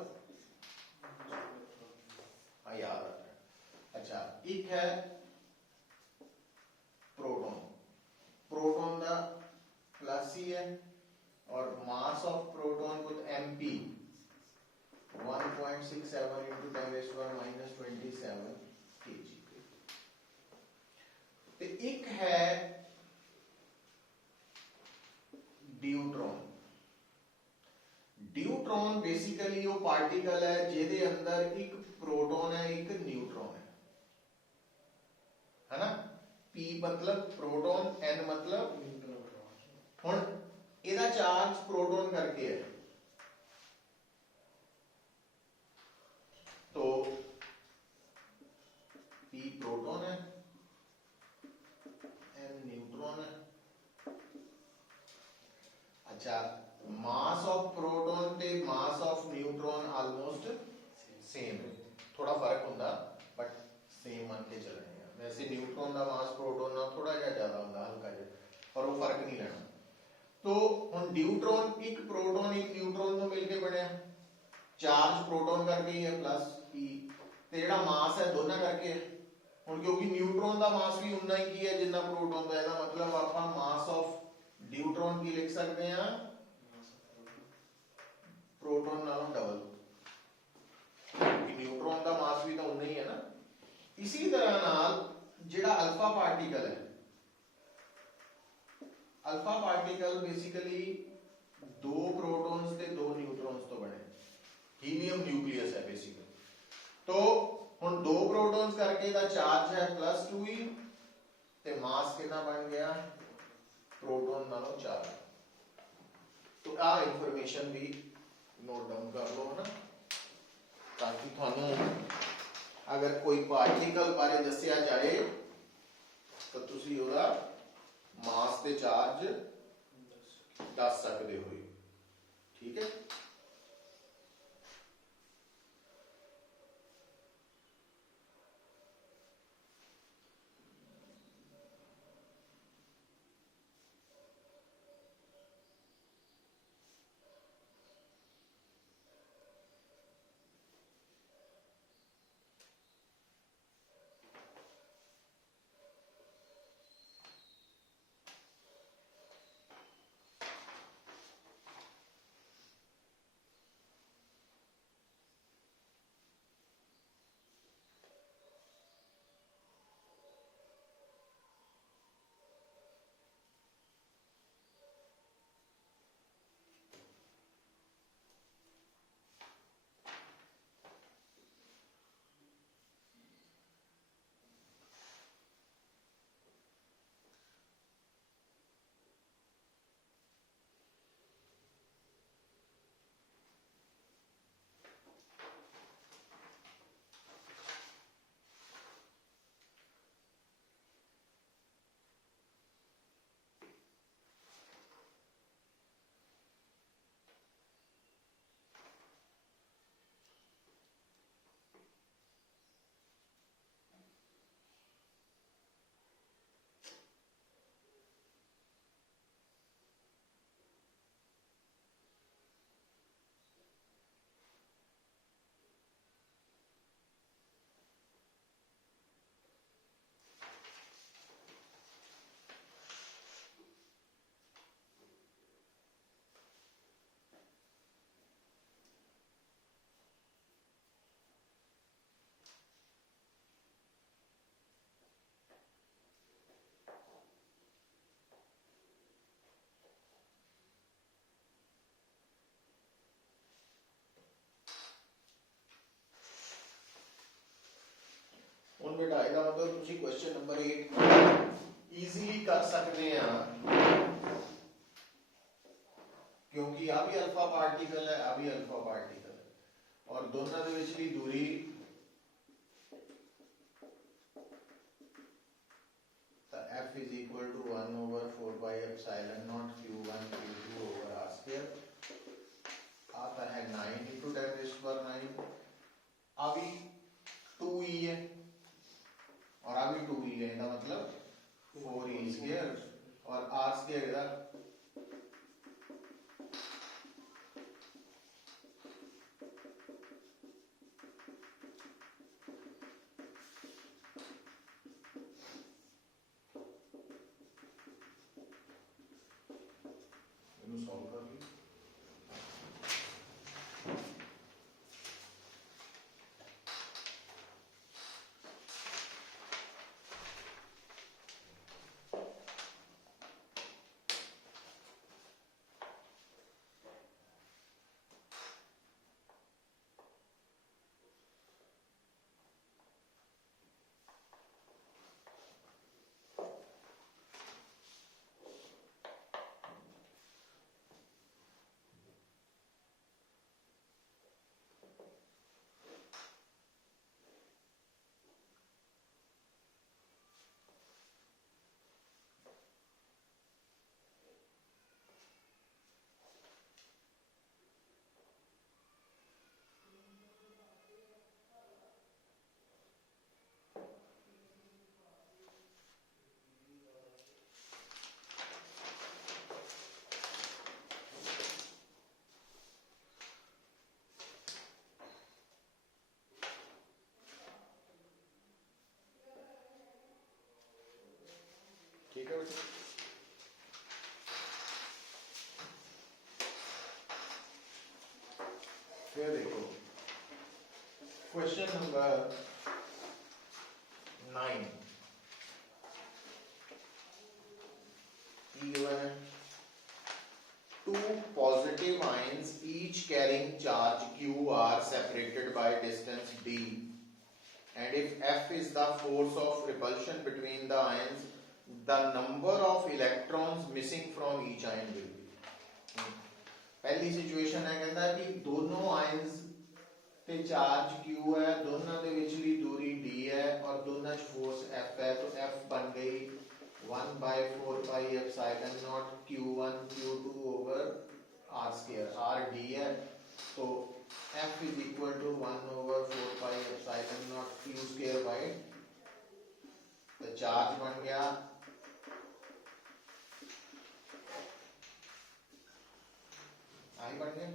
याद रखना। अच्छा, एक है प्रोटॉन, प्रोटॉन का प्लस ही है, और मास ऑफ प्रोटॉन को mp 1.67 into 10 raised to power minus 27 kg। ਤੇ ਇੱਕ ਹੈ ड्यूट्रॉन। ड्यूट्रॉन बेसिकली वो पार्टिकल है ਜਿਹਦੇ अंदर एक प्रोटॉन है, एक न्यूट्रॉन है ना। P मतलब प्रोटॉन, N मतलब न्यूट्रॉन। हुण ਇਹਦਾ चार्ज प्रोटॉन करके है, तो P प्रोटॉन है, N न्यूट्रॉन है। अच्छा, मास ऑफ प्रोटॉन ते mass of neutron almost same है, थोड़ा फर्क होता बट सेम मान के चलने हैं। वैसे न्यूट्रॉन का मास प्रोटॉन ना थोड़ा ज्यादा होता, हल्का जिहा, पर वो फर्क नहीं लेना। तो हुण ड्यूट्रॉन एक प्रोटॉन एक न्यूट्रॉन तो मिलके बनया, चार्ज प्रोटॉन करके ही है प्लस ई, ਤੇ ਜਿਹੜਾ ਮਾਸ ਹੈ ਦੋਨਾਂ ਕਰਕੇ ਹੈ। ਹੁਣ ਕਿਉਂਕਿ ਨਿਊਟਰੋਨ ਦਾ ਮਾਸ ਵੀ ਉਨਾ ਹੀ ਕੀ ਹੈ ਜਿੰਨਾ ਪ੍ਰੋਟੋਨ ਦਾ, ਇਹਦਾ ਮਤਲਬ ਆਪਾਂ ਮਾਸ ਆਫ ਡਿਊਟਰੋਨ ਕੀ ਲਿਖ ਸਕਦੇ ਆ, ਪ੍ਰੋਟੋਨ ਨਾਲੋਂ ਡਬਲ, ਕਿਉਂਕਿ ਨਿਊਟਰੋਨ ਦਾ ਮਾਸ ਵੀ ਤਾਂ ਉਨਾ ਹੀ ਹੈ ਨਾ। ਇसी ਤਰ੍ਹਾਂ ਨਾਲ ਜਿਹੜਾ ਅਲਫਾ ਪਾਰਟੀਕਲ ਹੈ, ਅਲਫਾ ਪਾਰਟੀਕਲ ਬੇਸਿਕਲੀ ਦੋ ਪ੍ਰੋਟੋਨਸ ਤੇ ਦੋ ਨਿਊਟਰੋਨਸ ਤੋਂ ਬਣੇ, ਹੀਲੀਅਮ ਨਿਊਕਲੀਅਸ है बेसिकली। तो हुण दो प्रोटॉन्स करके दा चार्ज है +2e ते मास कितना बन गया, प्रोटॉन नालों 4। तो आ इंफॉर्मेशन भी नोट डाउन कर लो ना। ताकि थानू अगर कोई पार्टिकल बारे दसिया जाए तो तुसी ओदा मास ते चार्ज दस सकते हो। ठीक है। ਹੁਣ बेटा ਇਹਦਾ मतलब ਤੁਸੀਂ क्वेश्चन नंबर 8 इजीली कर सकते हैं क्योंकि आ भी अल्फा पार्टिकल है, आ भी अल्फा पार्टिकल है और दोनों ਦੇ ਵਿੱਚ ਦੀ दूरी तो f is equal to 1 over 4 by epsilon naught q1 q2 over r square आता है 9 into 10 raised to 9 आ भी 2e है और आ भी 2e है इसका मतलब 4e स्क्वायर और r स्क्वायर का सॉल्व कर ली। ठीक है बेटा। फिर देखो question number 9 given two positive ions each carrying charge q are separated by distance d and if F is the force of repulsion between the ions the number of electrons missing from each ion will be। पहली situation है कहता है कि दोनों ions ਤੇ charge q है, दोनों ਦੇ ਵਿਚਲੀ दूरी d है और दोनों च फोर्स f है, तो f बन गई 1/4 pi epsilon naught q1 q2 over r square, r d है, तो f is equal to 1/4 pi epsilon naught q square by, तो चार्ज बन गया आई बन गया।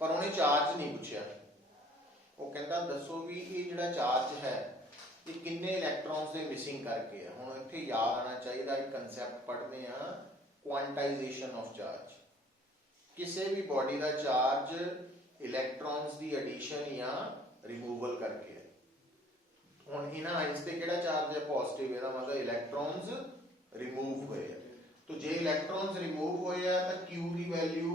पर उन्हें चार्ज नहीं पूछा, वो कहता दसो भी ये जिहड़ा चार्ज है ये किन्ने इलैक्ट्रॉन्स दे मिसिंग करके है। हुण इत्थे याद आना चाहिए, एक कंसैप्ट पढ़ने आ, क्वांटाइजेशन ऑफ चार्ज। किसी भी बॉडी का चार्ज इलैक्ट्रॉन्स की एडिशन या रिमूवल करके है। हुण इन्हां आइंस ते किहड़ा चार्ज है पॉजिटिव, इसदा मतलब इलैक्ट्रॉन्स रिमूव होए है। तो जे इलैक्ट्रॉन्स रिमूव होए है तो Q की वैल्यू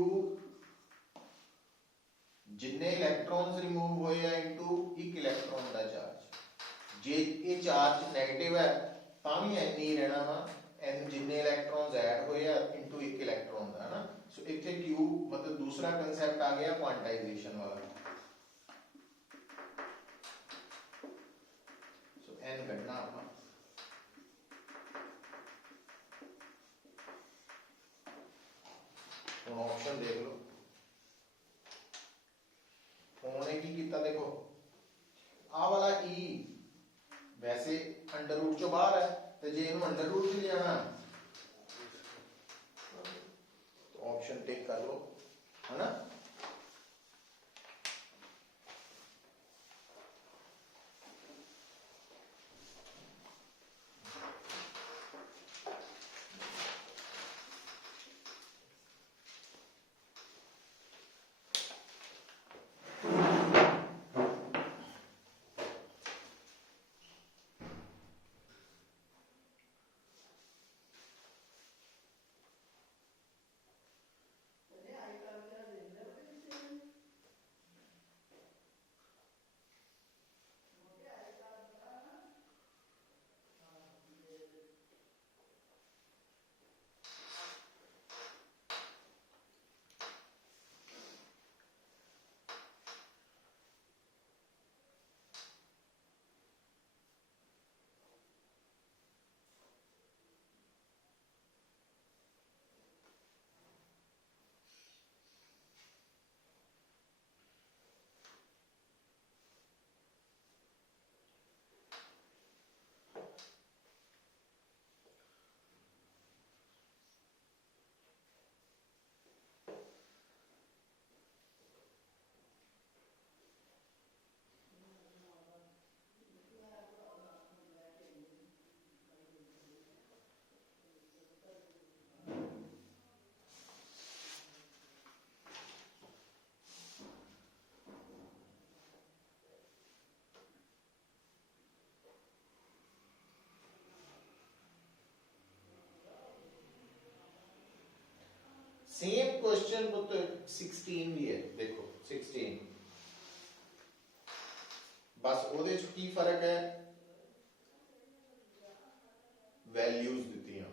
जिन्ने इलैक्ट्रॉन्स रिमूव होए है इंटू एक इलैक्ट्रॉन का चार्ज। जे ये चार्ज नेगेटिव है तां भी n ही रहना वा, n जिन्ने इलैक्ट्रॉन्स ऐड होए है इंटू एक इलैक्ट्रॉन का, है ना। सो इत्थे Q मतलब दूसरा कंसेप्ट आ गया क्वांटाइजेशन वाला। सो n कढना आपां, हुण ऑप्शन देख लो। उन्होंने की किया देखो, आ वाला ई वैसे अंडर रूट चो बाहर है, तो जे इनू अंडर रूट च ले आना तो ऑप्शन टिक कर लो, है ना। सेम क्वेश्चन पुत्र 16 भी है, देखो 16, बस ओदे च की फर्क है, वैल्यूज दी हैं,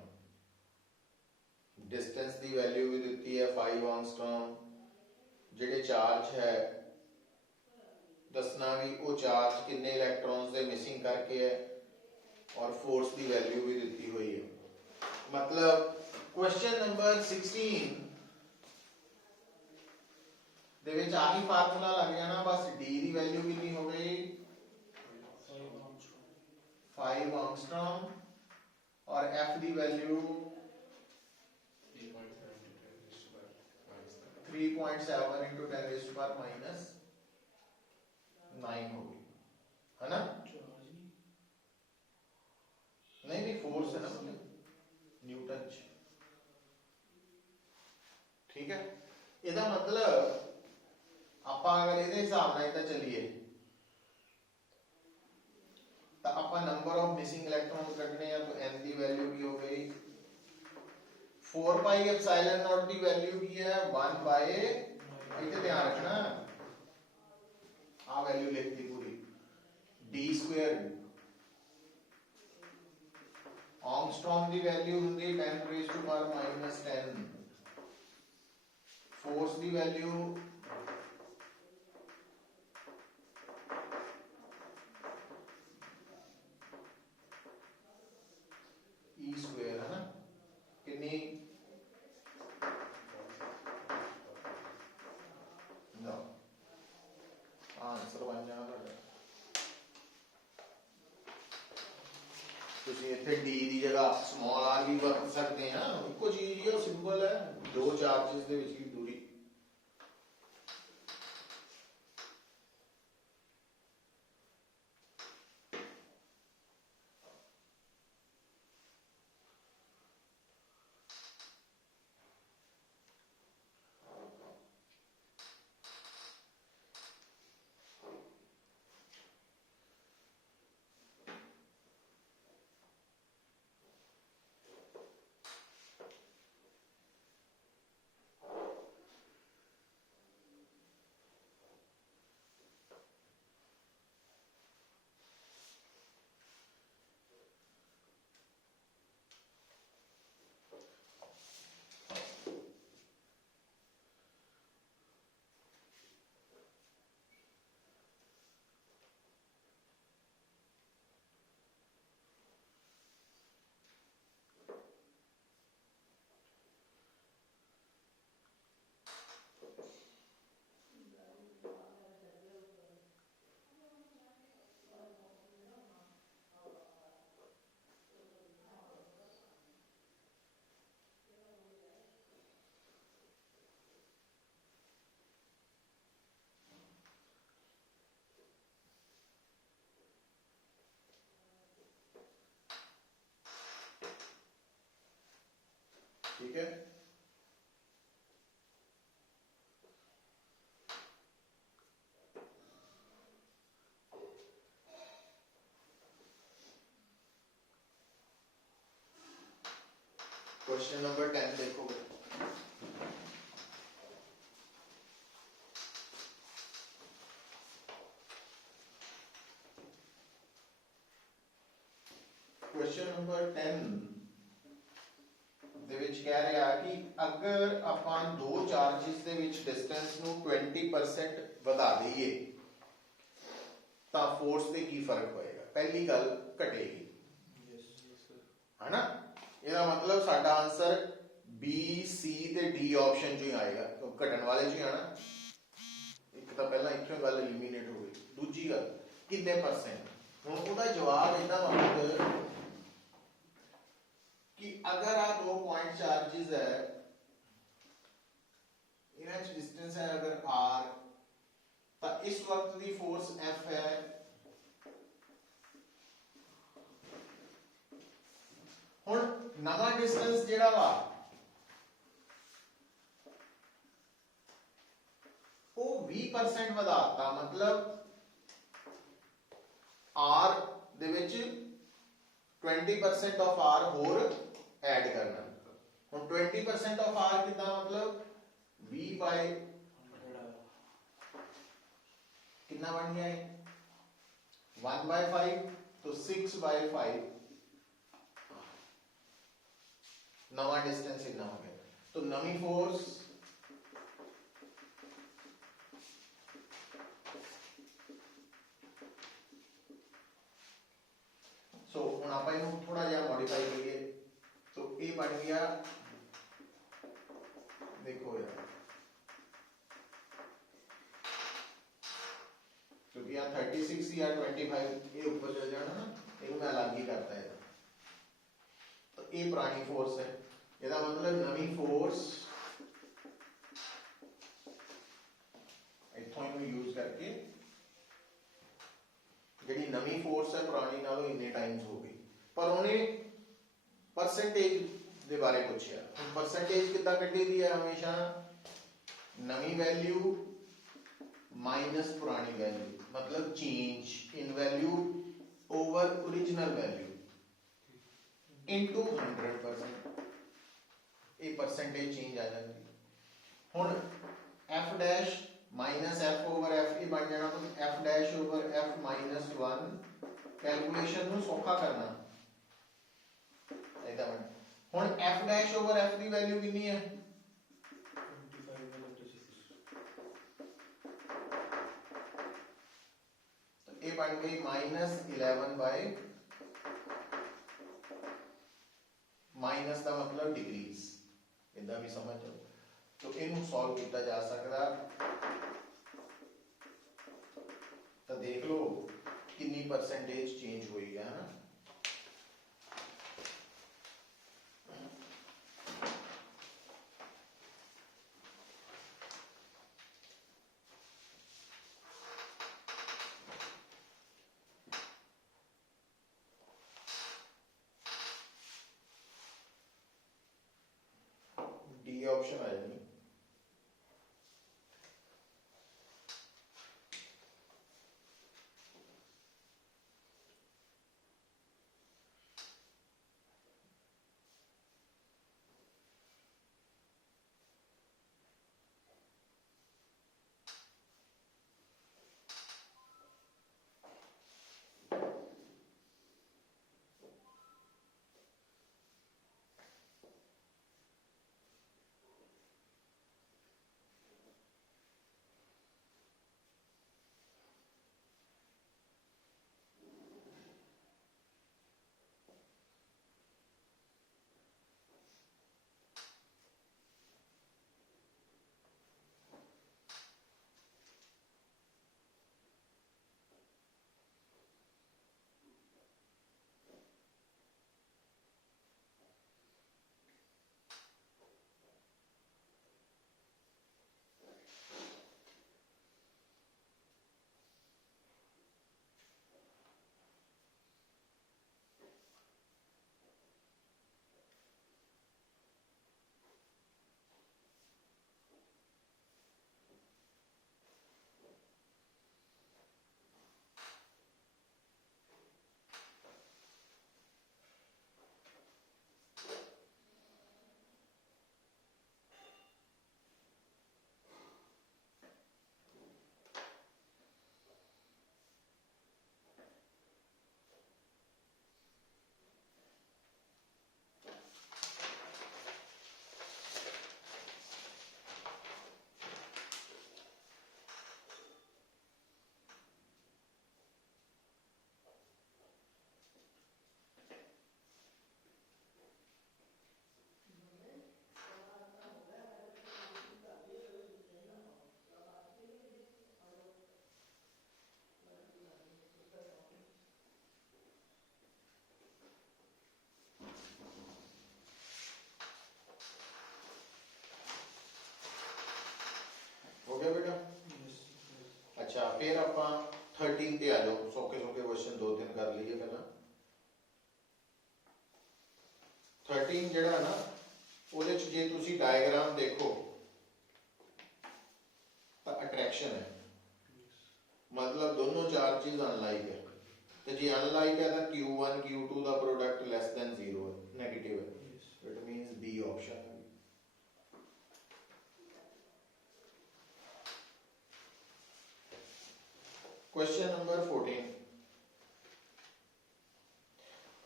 डिस्टेंस की वैल्यू भी दी है 5 एंगस्ट्रॉम, जेडे चार्ज है दसना भी वो चार्ज किन्ने इलैक्ट्रॉन्स दे मिसिंग करके है, और फोर्स की वैल्यू भी दी हुई है। मतलब क्वेश्चन नंबर 16 दे विच आही फार्मूला लग जाना, बस d की वैल्यू कितनी हो गई 5 एंगस्ट्रॉम और f की value 3.7 into 10 raised to power minus 9 होगी, है ना। नहीं नहीं फोर्स है ना, मतलब न्यूटन च, ठीक है। इसका मतलब आप अगर ये हिसाब ना इतना चलिए तो आप नंबर ऑफ मिसिंग इलेक्ट्रॉन्स कटने हैं, तो n की वैल्यू की हो गई 4 पाई एप्सिलॉन नॉट की वैल्यू की है 1 बाय, इसे ध्यान रखना आ वैल्यू लिखती पूरी d स्क्वायर, एंगस्ट्रॉम की वैल्यू होंगी 10 रेज़ टू पावर -10, फोर्स की वैल्यू आंसर बन जाना ਤੁਹਾਡਾ ਤੁਸੀਂ ਇੱਥੇ d ਦੀ ਜਗ੍ਹਾ ਸਮਾਲ r ਵੀ ਵਰਤ ਸਕਦੇ ਆ ਇੱਕੋ ਚੀਜ਼ ਹੀ ਹੈ ਸਿੰਬਲ ਹੈ ਦੋ ਚਾਰजेस ਦੇ ਵਿੱਚ ਦੀ ਦੂਰੀ ठीक है क्वेश्चन नंबर 10 देखोगे क्वेश्चन नंबर 10 ਦੇ ਵਿੱਚ ਕਹਿ ਰਿਹਾ ਕਿ ਅਗਰ ਆਪਾਂ ਦੋ ਚਾਰजेस ਦੇ ਵਿੱਚ ਡਿਸਟੈਂਸ ਨੂੰ 20% ਵਧਾ ਦਈਏ ਤਾਂ ਫੋਰਸ ਤੇ ਕੀ ਫਰਕ ਪਏਗਾ ਪਹਿਲੀ ਗੱਲ ਘਟੇਗੀ ਹੈ ਨਾ ਇਹਦਾ ਮਤਲਬ ਸਾਡਾ ਆਨਸਰ B C ਤੇ D ਆਪਸ਼ਨ ਚੋਂ ਹੀ ਆਏਗਾ ਘਟਣ ਵਾਲੇ ਚੋਂ ਹੀ ਆਣਾ ਇੱਕ ਤਾਂ ਪਹਿਲਾਂ ਇੱਥੋਂ ਗੱਲ ਐਲੀਮੀਨੇਟ ਹੋ ਗਈ ਦੂਜੀ ਗੱਲ ਕਿੰਨੇ ਪਰਸੈਂਟ ਹੁਣ ਉਹਦਾ ਜਵਾਬ ਇਹਦਾ ਮਤਲਬ कि अगर आ दो पॉइंट चार्जेस है इनका डिस्टेंस है अगर r तो इस वक्त दी फोर्स F है हुण नवा डिस्टेंस जेड़ा वा वो 20% वधाता मतलब r they which 20% of r होर ऐड करना ਹੁਣ 20% ऑफ r कितना मतलब v by कितना बन गया है 1 by 5 तो 6 by 5 नवा डिस्टेंस इतना हो गया तो नवी फोर्स सो ਹੁਣ ਆਪਾਂ ਇਹਨੂੰ ਥੋੜਾ ਜਿਹਾ ਮੋਡੀਫਾਈ ਕਰੀਏ तो ये बन गया देखो यार क्योंकि यहाँ 36 या 25 ये ऊपर चल जाना ना ये मैं अलग ही करता है तो ये पुरानी फोर्स है इसका मतलब नवी फोर्स इथों यूज करके जी नवी फोर्स है पुरानी नालों इन्ने टाइम्स हो गई पर उन्हें परसेंटेज दे बारे पूछा परसेंटेज कितना कटी दी है हमेशा नवी वैल्यू माइनस पुरानी वैल्यू मतलब change in value over original value into 100% ये परसेंटेज चेंज आ जाती हुण f dash minus f over f ही बन जाना तो f dash over f minus 1 calculation नु सौखा करना ਹੁਣ f डैश ओवर f ਦੀ ਵੈਲਿਊ ਕਿੰਨੀ ਹੈ 25 तो ये बन गई -11 बाय माइनस का मतलब डिग्रीज इदा भी समझ लो तो इनू सॉल्व किया जा सकता परसेंटेज चेंज हुई है ना। डी ऑप्शन आ जाएगी। हो गया बेटा? अच्छा फिर ਆਪਾਂ 13 ਤੇ ਆ ਜਾਓ। ਸੌਕੇ ਕੁਐਸਚਨ ਦੋ ਤਿੰਨ ਕਰ ਲਈਏ ਪਹਿਲਾਂ। 13 ਜਿਹੜਾ ਨਾ ਉਹਦੇ ਚ ਜੇ ਤੁਸੀਂ ਡਾਇਗਰਾਮ ਦੇਖੋ ਤਾਂ ਅਟਰੈਕਸ਼ਨ ਹੈ, ਮਤਲਬ ਦੋਨੋਂ ਚਾਰजेस ਅਨਲਾਈਕ ਹੈ, ਤੇ ਜੇ ਅਨਲਾਈਕ ਹੈ ਤਾਂ Q1 Q2 ਦਾ ਪ੍ਰੋਡਕਟ ਲੈਸ ਦੈਨ 0 ਹੈ, ਨੈਗੇਟਿਵ ਹੈ। ਇਟ ਮੀਨਸ ਬੀ ਆਪਸ਼ਨ ਹੈ। Question number 14.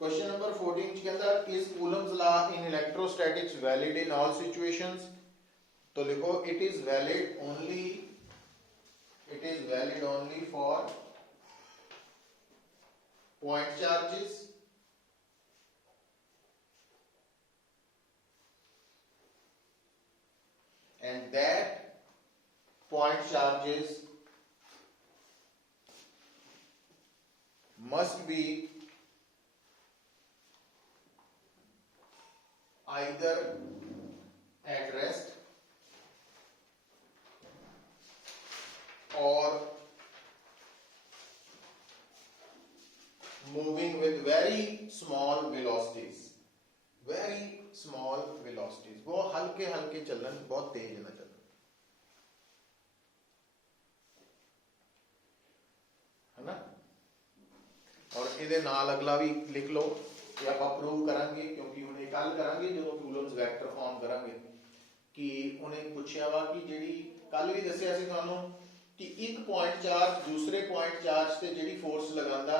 Question number 14 कहता है is Coulomb's law in electrostatics valid in all situations? तो लिखो it is valid only for point charges and that point charges must be either at rest or moving with very small velocities, वो हल्के हल्के चलन, बहुत तेज ना चलन, है ना। और ਇਹਦੇ ਨਾਲ ਅਗਲਾ ਵੀ ਲਿਖ ਲਓ ਕਿ ਆਪਾਂ ਪ੍ਰੂਵ ਕਰਾਂਗੇ, ਕਿਉਂਕਿ ਹੁਣ ਇਹ ਕੱਲ ਕਰਾਂਗੇ ਜਦੋਂ ਕੂਲਮਸ ਵੈਕਟਰ ਫਾਰਮ ਕਰਾਂਗੇ, ਕਿ ਉਹਨੇ ਪੁੱਛਿਆ ਵਾ ਕਿ ਜਿਹੜੀ ਕੱਲ ਵੀ ਦੱਸਿਆ ਸੀ ਤੁਹਾਨੂੰ ਕਿ ਇੱਕ ਪੁਆਇੰਟ ਚਾਰਜ ਦੂਸਰੇ ਪੁਆਇੰਟ ਚਾਰਜ ਤੇ ਜਿਹੜੀ ਫੋਰਸ ਲਗਾਉਂਦਾ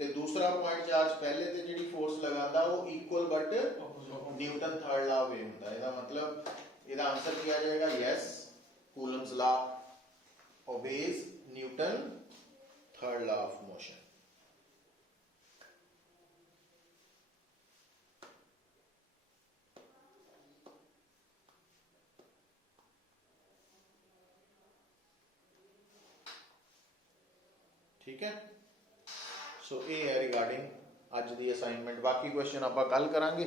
ਤੇ ਦੂਸਰਾ ਪੁਆਇੰਟ ਚਾਰਜ ਪਹਿਲੇ ਤੇ ਜਿਹੜੀ ਫੋਰਸ ਲਗਾਉਂਦਾ ਉਹ ਇਕੁਅਲ ਬਟ ਨਿਊਟਨ ਥਰਡ ਲਾ ਵੇ ਹੁੰਦਾ। ਇਹਦਾ ਮਤਲਬ ਇਹਦਾ ਆਨਸਰ ਕੀ ਆ ਜਾਏਗਾ? ਯੈਸ, ਕੂਲਮਸ ਲਾ obeys Newton third law of motion। ठीक है। ਸੋ ਇਹ ਹੈ ਰਿਗਾਰਡਿੰਗ ਅੱਜ ਦੀ ਅਸਾਈਨਮੈਂਟ। ਬਾਕੀ ਕੁਐਸਚਨ ਆਪਾਂ ਕੱਲ ਕਰਾਂਗੇ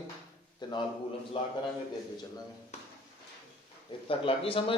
ਤੇ ਨਾਲ ਕੂਲਮਸ ਲਾ ਕਰਾਂਗੇ ਤੇ ਅੱਗੇ ਚੱਲਾਂਗੇ। ਇੱਥੇ ਤੱਕ ਲੱਗੀ ਸਮਝ?